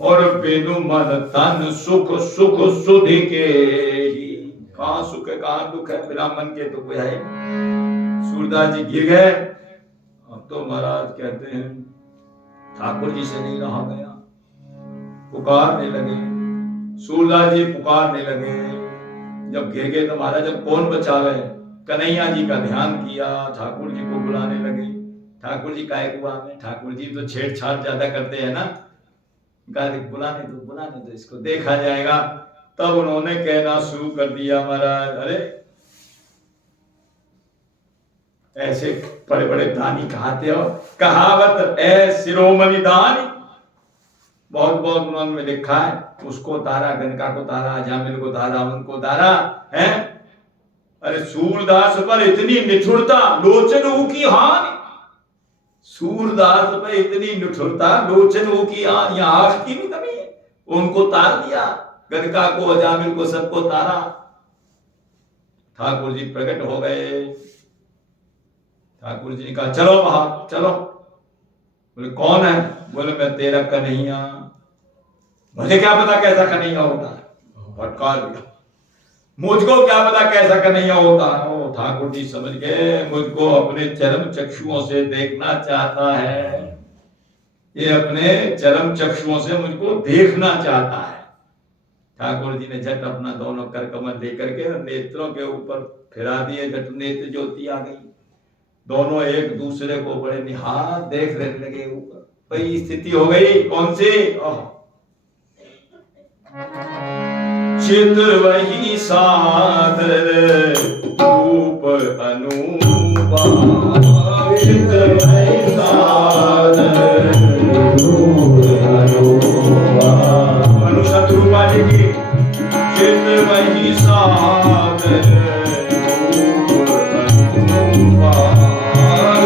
और बिनु मन तन सुख सुख सुधि के ही। कहां सुख है कहां दुख है, बिना मन के तो कोई है। सूरदास जी गिर गए। अब तो महाराज कहते हैं ठाकुर जी से नहीं रहा गया, पुकारने लगे। सूरदास जी पुकारने लगे। जब गिर गए तो महाराज जब कौन बचावे, कन्हैया जी का ध्यान किया, ठाकुर जी को बुलाने लगे। ठाकुर जी काहे को आवे, ठाकुर जी तो छेड़छाड़ ज्यादा करते हैं ना, बुलाने दो इसको, देखा जाएगा। तब उन्होंने कहना शुरू कर दिया, महाराज अरे ऐसे बड़े बड़े दानी कहाते हो, कहावत ऐ शिरोमणि दानी। बहुत बहुत उन्होंने लिखा है, उसको तारा, गनका को तारा, जामिल को तारा, उनको तारा है। अरे सूरदास पर इतनी निठुरता, लोचन की हानि। सूरदास पर इतनी निठुरता, लोचन की हानि, आंख की भी कमी है। उनको तार दिया, गनका को, जामिल को, सबको तारा। ठाकुर जी प्रकट हो गए। ठाकुर जी ने कहा चलो बाहर चलो। बोले कौन है? बोले मैं तेरा कन्हैया। मुझे क्या पता कैसा कन्हैया होता है, फटकार दिया। मुझको क्या पता कैसा कन्हैया होता है। ओ ठाकुर जी समझ गए, मुझको अपने चरम चक्षुओं से देखना चाहता है, ये अपने चरम चक्षुओं से मुझको देखना चाहता है। ठाकुर जी ने झट अपना दोनों कर कमल लेकर के नेत्रों के ऊपर फिरा दिए, झट नेत्र ज्योति आ गई। दोनों एक दूसरे को बड़े निहार देख रहने लगे। ऊपर वही स्थिति हो गई, कौन सी? चित वही सादर रूप अनूपा, चित वही सादर रूप अनूपा। मनुष्य रूपा जी की चित वही सादर रूप अनूपा,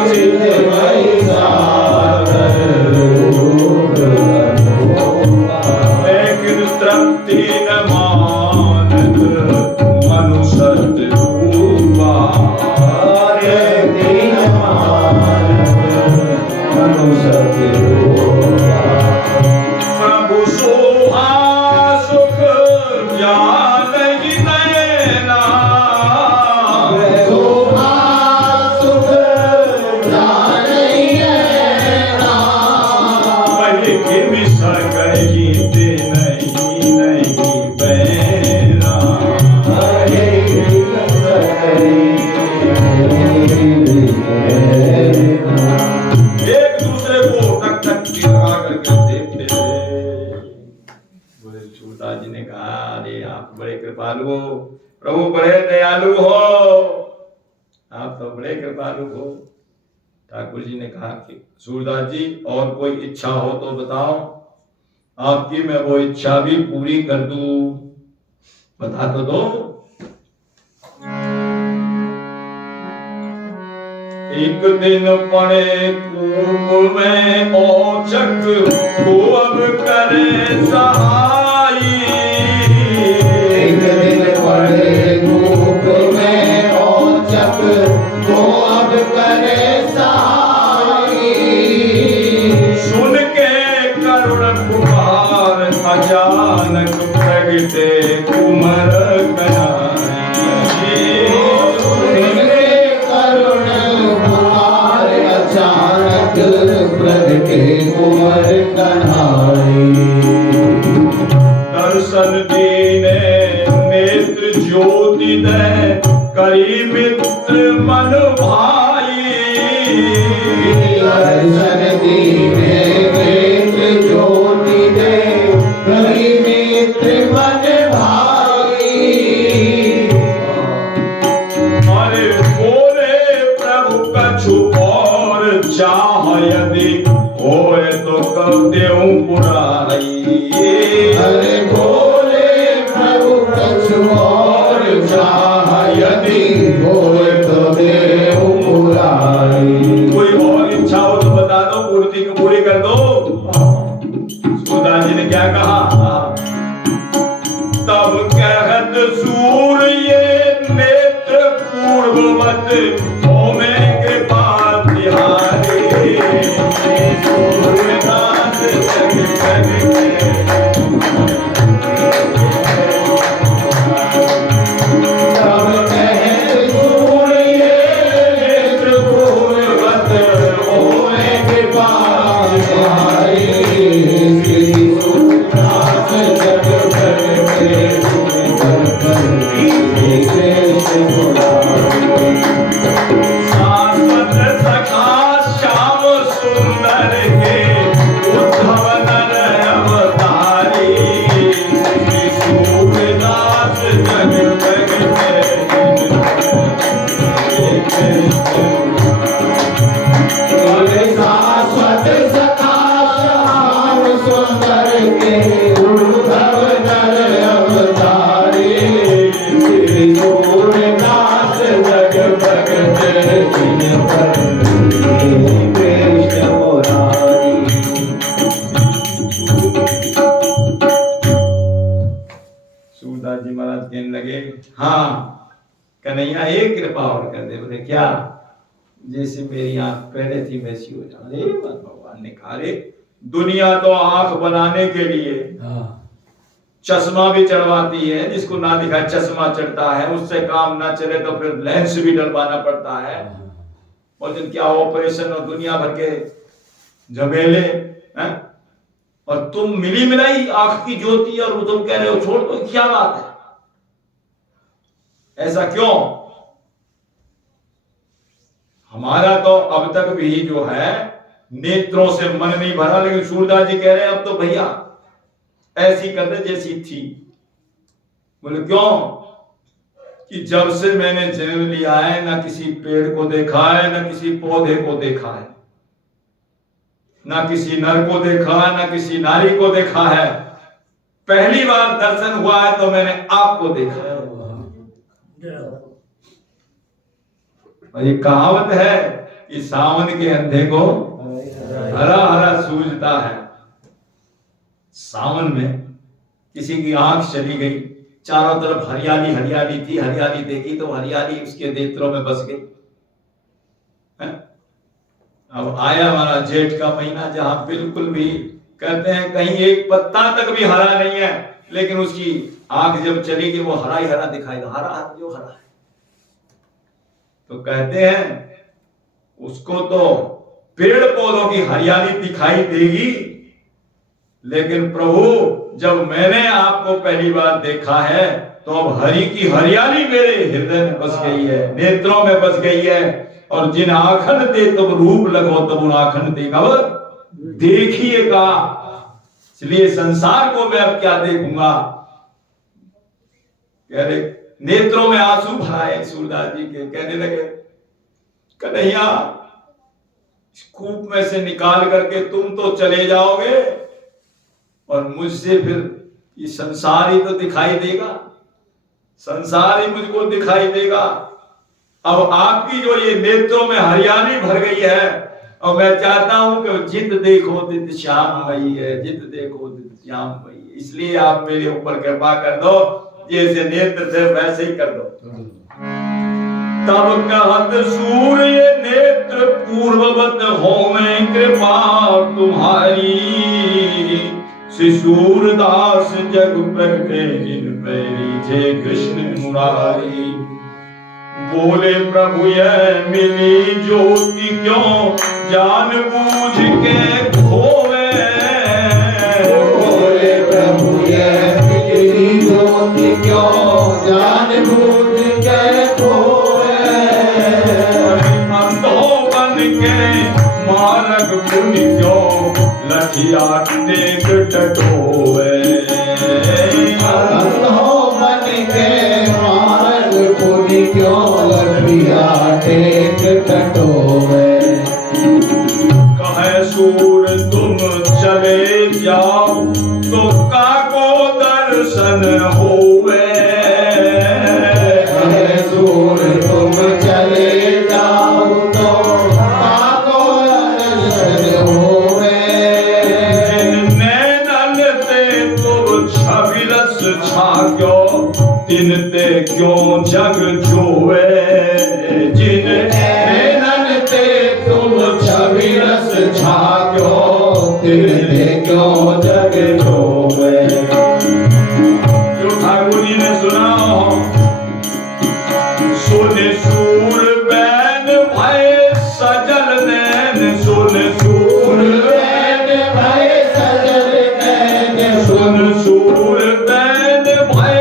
चित वही सादर रूप अनूपा। लेकिन तृप्ति न मानत मनुष्य रूपा, लेकिन मानत मनुष्य रूपा। प्रभु शोभा सुख ज्ञान ही नैना, शोभा सुख ज्ञान ही नैना। वही कि मिसर गई नहीं नहीं बैना, एक दूसरे को टक टक लगा करके देखते थे। बोले सूरदास जी ने कहा अरे आप बड़े कृपालु हो प्रभु, बड़े दयालु हो। आप तो बड़े कृपालु हो। ठाकुर जी ने कहा कि सूरदास जी और कोई इच्छा हो तो बताओ, आपकी मैं वो इच्छा भी पूरी कर दूं, बता तो दो। एक दिन पड़े कूप में औचक को अब करे सहाई। एक दिन पड़े कूप में औचक को अब करे सहाई। सुन के करुण पुकार अचानक प्रगटे कुमर कन्हैया। करुण पुकार अचानक प्रगटे कुंवर कन्हाई। दर्शन दीने नेत्र ज्योति दे करी मित्र मन भाई। दर्शन दीने नेत्र ज्योति दे करी मित्र मन भाई। अरे बोले प्रभु कछु और चाह यदि होए तो कर देऊं पुराई। अरे बोले प्रभु कछु और चाह यदि होए तो देव पुराई। कोई और इच्छा हो तो बता दो, पूर्ति को पूरी कर दो। सूरदास जी ने क्या कहा? तब कहत सूर्य नेत्र पूर्ववत हो में कृपा तिहारी। सूर्यनाथ जग जग के तब कहत सूर्य नेत्र पूर्ववत होए कृपा तिहारी। श्री सूर्यनाथ जग जग के कृष्ण मुरारी। शाश्वत सखा श्याम सुंदर के उद्धव नर अवतारी। श्री सूरदास जग जग बोले शाश्वत सखा श्याम सुंदर के उद्धव नर अवतारी। श्री सूरदास जग भगत जिन पर कृष्ण मुरारी। सूरदास जी महाराज कहने लगे, हाँ कन्हैया एक कृपा और कर दे। बोले क्या? जैसे मेरी आंख पहले थी वैसी हो जाए। अरे भगवान ने कहा, रे दुनिया तो आंख बनाने के लिए हाँ चश्मा भी चढ़वाती है, जिसको ना दिखाए चश्मा चढ़ता है, उससे काम ना चले तो फिर लेंस भी डलवाना पड़ता है। और दिन क्या ऑपरेशन और दुनिया भर के झमेले हैं? और तुम मिली मिलाई आंख की ज्योति और तुम कह रहे हो छोड़ दो, क्या बात है? ऐसा क्यों? हमारा तो अब तक भी जो है नेत्रों से मन नहीं भरा, लेकिन सूरदास जी कह रहे हैं अब तो भैया ऐसी कर दे जैसी थी। बोले क्यों? कि जब से मैंने जन्म लिया है ना किसी पेड़ को देखा है, ना किसी पौधे को देखा है, ना किसी नर को देखा है, ना किसी नारी को देखा है। पहली बार दर्शन हुआ है तो मैंने आपको देखा है। और ये कहावत है कि सावन के अंधे को हरा हरा सूझता है। सावन में किसी की आंख चली गई, चारों तरफ हरियाली हरियाली थी, हरियाली देखी तो हरियाली उसके नेत्रों में बस गई। अब आया हमारा जेठ का महीना, जहां बिल्कुल भी कहते हैं कहीं एक पत्ता तक भी हरा नहीं है, लेकिन उसकी आंख जब चली गई वो हरा ही हरा दिखाई दे, हरा जो हरा है। तो कहते हैं उसको तो पेड़ पौधों की हरियाली दिखाई देगी, लेकिन प्रभु जब मैंने आपको पहली बार देखा है तो अब हरि की हरियाली मेरे हृदय में बस गई है, नेत्रों में बस गई है। और जिन आखन ते तब रूप लगो तब उन आखन ते कब देखिए का। इसलिए संसार को मैं अब क्या देखूंगा? कह रहे नेत्रों में आंसू भराए सूरदास जी के, कहने लगे कन्हैया इस कूप में से निकाल करके तुम तो चले जाओगे और मुझसे फिर ये संसार ही तो दिखाई देगा, संसार ही मुझको दिखाई देगा। अब आपकी जो ये नेत्रों में हरियाली भर गई है और मैं चाहता हूं कि जित देखो तित श्याममयी है, जित देखो तित श्याममयी है। इसलिए आप मेरे ऊपर कृपा कर दो, जैसे नेत्र थे वैसे ही कर दो। तब कहत सूर्य नेत्र पूर्ववत होवे कृपा तुम्हारी, शिशूरदास जग प्रगटे जिन पैरी थे कृष्ण मुरारी। बोले प्रभु यह मिली ज्योति क्यों जान बूझ के खोवे। बोले प्रभु यह मिली ज्योति क्यों जान बूझ के खोवे। अंधों बन के मारग पुनि क्यों लठिया टेक टटोवे। अंधों बन के मारग पुनि क्यों लठिया टेक टटोवे। कहे सूर तुम चले जाओ तो काको दर्शन होवे। कहे सूर तुम चले जाओ तो काको दर्शन होवे। जिन नैनन ते तुम छवि रस छाक्यो तिन ते क्यों जग जोवे। जिन नैनन ते तुम छवि रस छाक्यो तिन ते क्यों जग जोवे। जो ठाकुर जी ने सुना हो, सुन सूर बैन भय सजल नैन, सुन सूर बैन भय सजल नैन, सुन सूर बैन भय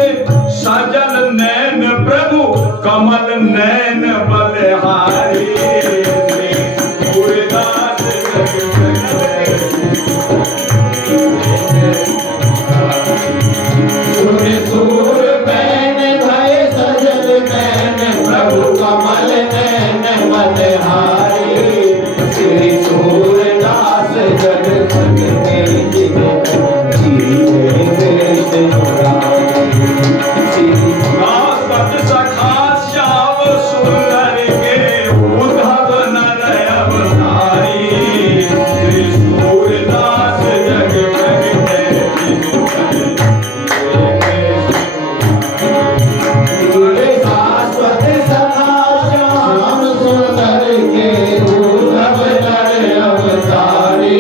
सजल नैन, प्रभु कमल नैन बलिहारी। सूरदास जग प्रगटे सुन सूर बैन भय सजल नैन, प्रभु कमल नैन बलिहारी। श्री सूरदास जग प्रगटे जिन जीवे कृष्ण मुरारी। श्री सत सखा श्याम सुंदर के उद्धव नर अवतारी। श्री सूरदास जग प्रगटे शाश्वत सखा श्याम सुंदर के उद्धव नर अवतारी।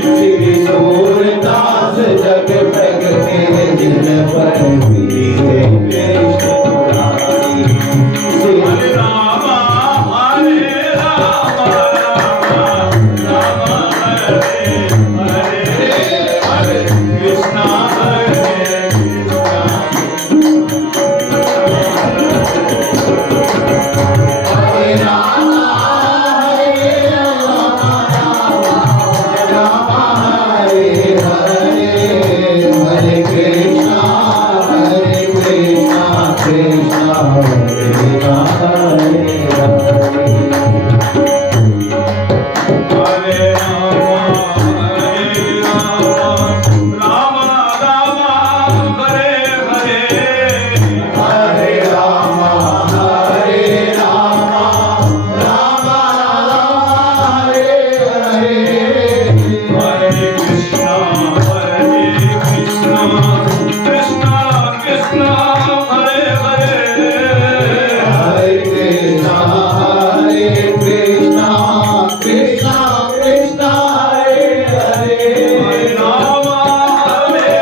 श्री सूरदास जग प्रगटे जिन पर वीरे कृष्ण मुरारी। श्री हरे रामा हरे रामा रामा हरे हरे हरे कृष्णा हरे कृष्णा। हरे राम हरे राम हरे हरे हरे कृष्णा कृष्णा हरे राम हरे हरे। हरे राम राम हरे हरे हरे राम हरे राम राम हरे हरे। हरे कृष्णा कृष्णा कृष्णा हरे हरे। हरे कृष्णा कृष्णा कृष्णा हरे हरे। हरे राम हरे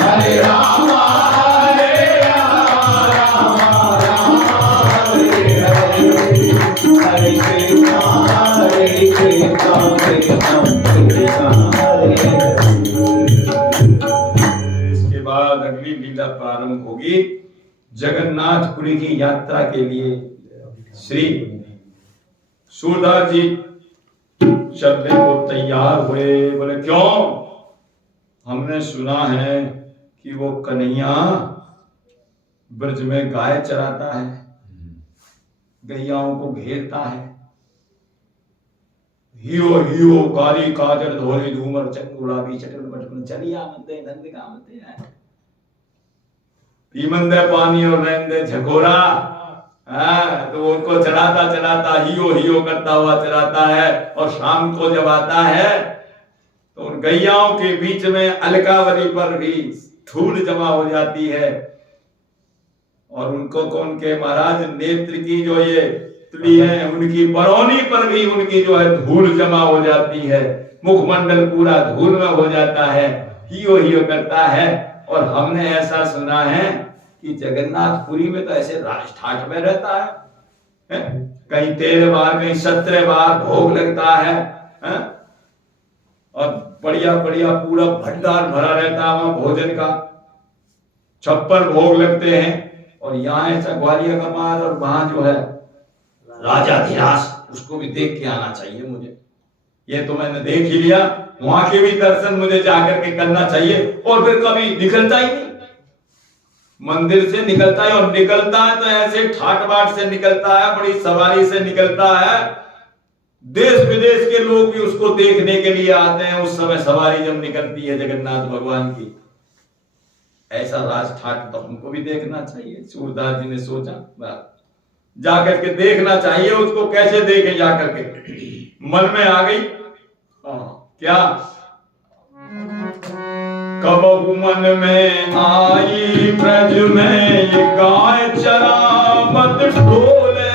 हरे राम हरे राम राम हरे हरे। हरे कृष्णा कृष्णा कृष्णा हरे हरे। इसके बाद अगली लीला प्रारंभ होगी। जगन्नाथपुरी की यात्रा के लिए श्री सूरदास जी चलने को तैयार हुए। बोले क्यों? हमने सुना है कि वो कन्हैया ब्रज में गाय चराता है, गैयाओं को घेरता है। हियो हियो काली काजल धोली धूमर चंद गुलाबी चटल बटन चलिया मंदे नंद का मंदे है, पीमंदे पानी और रहंदे झकोरा। तो उनको चढ़ाता चढ़ाता हियो हियो करता हुआ चढ़ाता है, और शाम को जब आता है तो उन गैयाओं के बीच में अलकावली पर भी धूल जमा हो जाती है, और उनको कौन के महाराज नेत्र की जो ये तुली है उनकी बरौनी पर भी उनकी जो है धूल जमा हो जाती है, मुखमंडल पूरा धूल में हो जाता है, हियो हियो करता है। और हमने ऐसा सुना है कि जगन्नाथपुरी में तो ऐसे राज ठाट में रहता है? कहीं 13 बार कहीं 17 बार भोग लगता है, और बढ़िया बढ़िया पूरा भंडार भरा रहता है वहां भोजन का, 56 भोग लगते हैं। और यहाँ ऐसा ग्वालियर का मार, और वहां जो है राजाधिराज, उसको भी देख के आना चाहिए मुझे। ये तो मैंने देख ही लिया, वहां के भी दर्शन मुझे जाकर के करना चाहिए। और फिर कभी निकलता ही नहीं, मंदिर से निकलता है, और निकलता है तो ऐसे ठाट बाट से निकलता है, बड़ी सवारी से निकलता है। देश विदेश के लोग भी उसको देखने के लिए आते हैं उस समय सवारी जब निकलती है जगन्नाथ भगवान की। ऐसा राज ठाट तो हमको भी देखना चाहिए। सूरदास जी ने सोचा जाकर के देखना चाहिए उसको, कैसे देखे जाकर के। मन में आ गई क्या? कबहू मन में आई ब्रज में ये गाय चरावत ढोले,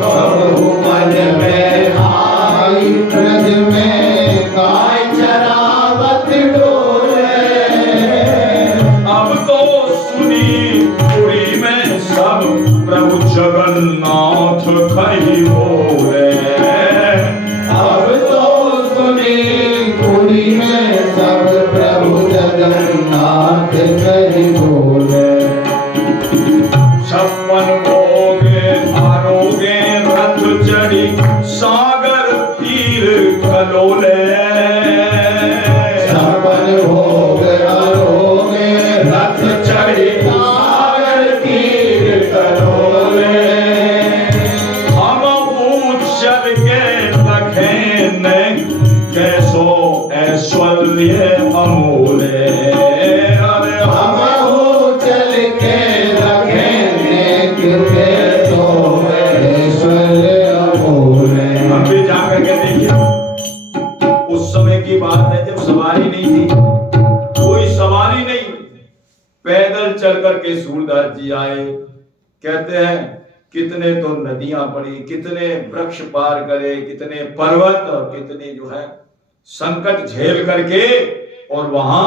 कबहू मन में आई ब्रज में गाय चरावत डोले। अब तो सुनी पुरी में सब प्रभु जगन्नाथ कहीं बोले। अब तो सुनी पुरी में सब प्रभु जगन्नाथ कहीं बोले। 56 भोगे आरोगे रथ चढ़ी सागर तीर कलोले। 56 भोग आरोगे रथ चढ़ी सागर तीर कलोले। हम उछल के लखेन कैसो ऐश्वर्य अमोले। हम चल के रखेंगे क्योंकि तो ऐश्वर्य अमोले। हम भी जाकर के देखिए, उस समय की बात है जब सवारी नहीं थी, कोई सवारी नहीं, पैदल चल करके सूरदास जी आए। कहते हैं कितने तो नदियां पड़ी, कितने वृक्ष पार करे, कितने पर्वत, कितने जो है संकट झेल करके, और वहां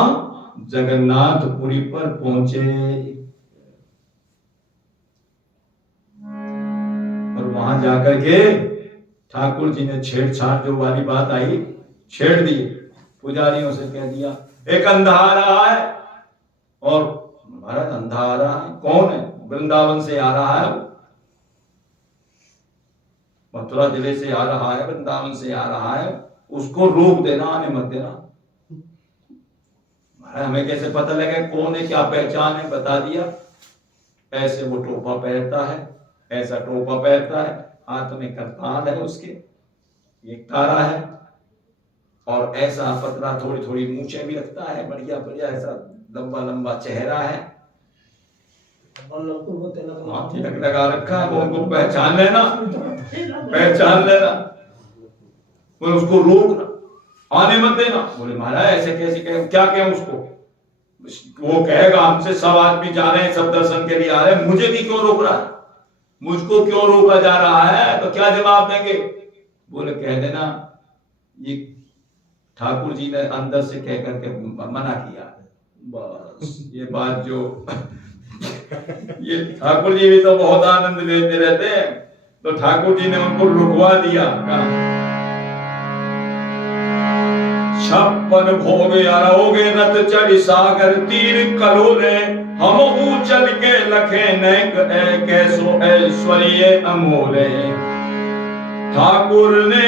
जगन्नाथपुरी पर पहुंचे। और वहां जाकर के ठाकुर जी ने छेड़छाड़ जो वाली बात आई छेड़ दी। पुजारियों से कह दिया एक अंधा आ रहा है, और महाराज अंधा आ रहा है, कौन है? वृंदावन से आ रहा है, मथुरा जिले से आ रहा है, वृंदावन से आ रहा है, उसको रोक देना, आने मत देना। हमें कैसे पता लगे कौन है, क्या पहचान है? बता दिया ऐसे वो टोपा पहनता है, ऐसा टोपा पहनता है, हाथ में करताल है उसके, एक तारा है, और ऐसा पतला थोड़ी थोड़ी मूछें भी रखता है, बढ़िया बढ़िया ऐसा लंबा लंबा चेहरा है, तिलक लगा रखा है। वो उनको पहचान लेना, पहचान लेना। बोले उसको रोकना, आने मत देना। बोले महाराज ऐसे कैसे कहें? क्या कहें उसको? वो कहेगा हमसे सब आदमी जा रहे हैं, सब दर्शन के लिए आ रहे हैं, मुझे भी क्यों रोक रहा है? मुझको क्यों रोका जा रहा है? तो क्या जवाब देंगे? बोले कह देना ये ठाकुर जी ने अंदर से कह करके मना किया। बस ये बात जो ये ठाकुर जी भी तो बहुत आनंद लेते रहते हैं, तो ठाकुर जी ने उनको रुकवा दिया। 56 भोग आरोगे रथ चढ़ी सागर तीर कलोले। हमहू चल के लखे नैक कैसो ऐश्वर्य अमोले। ठाकुर ने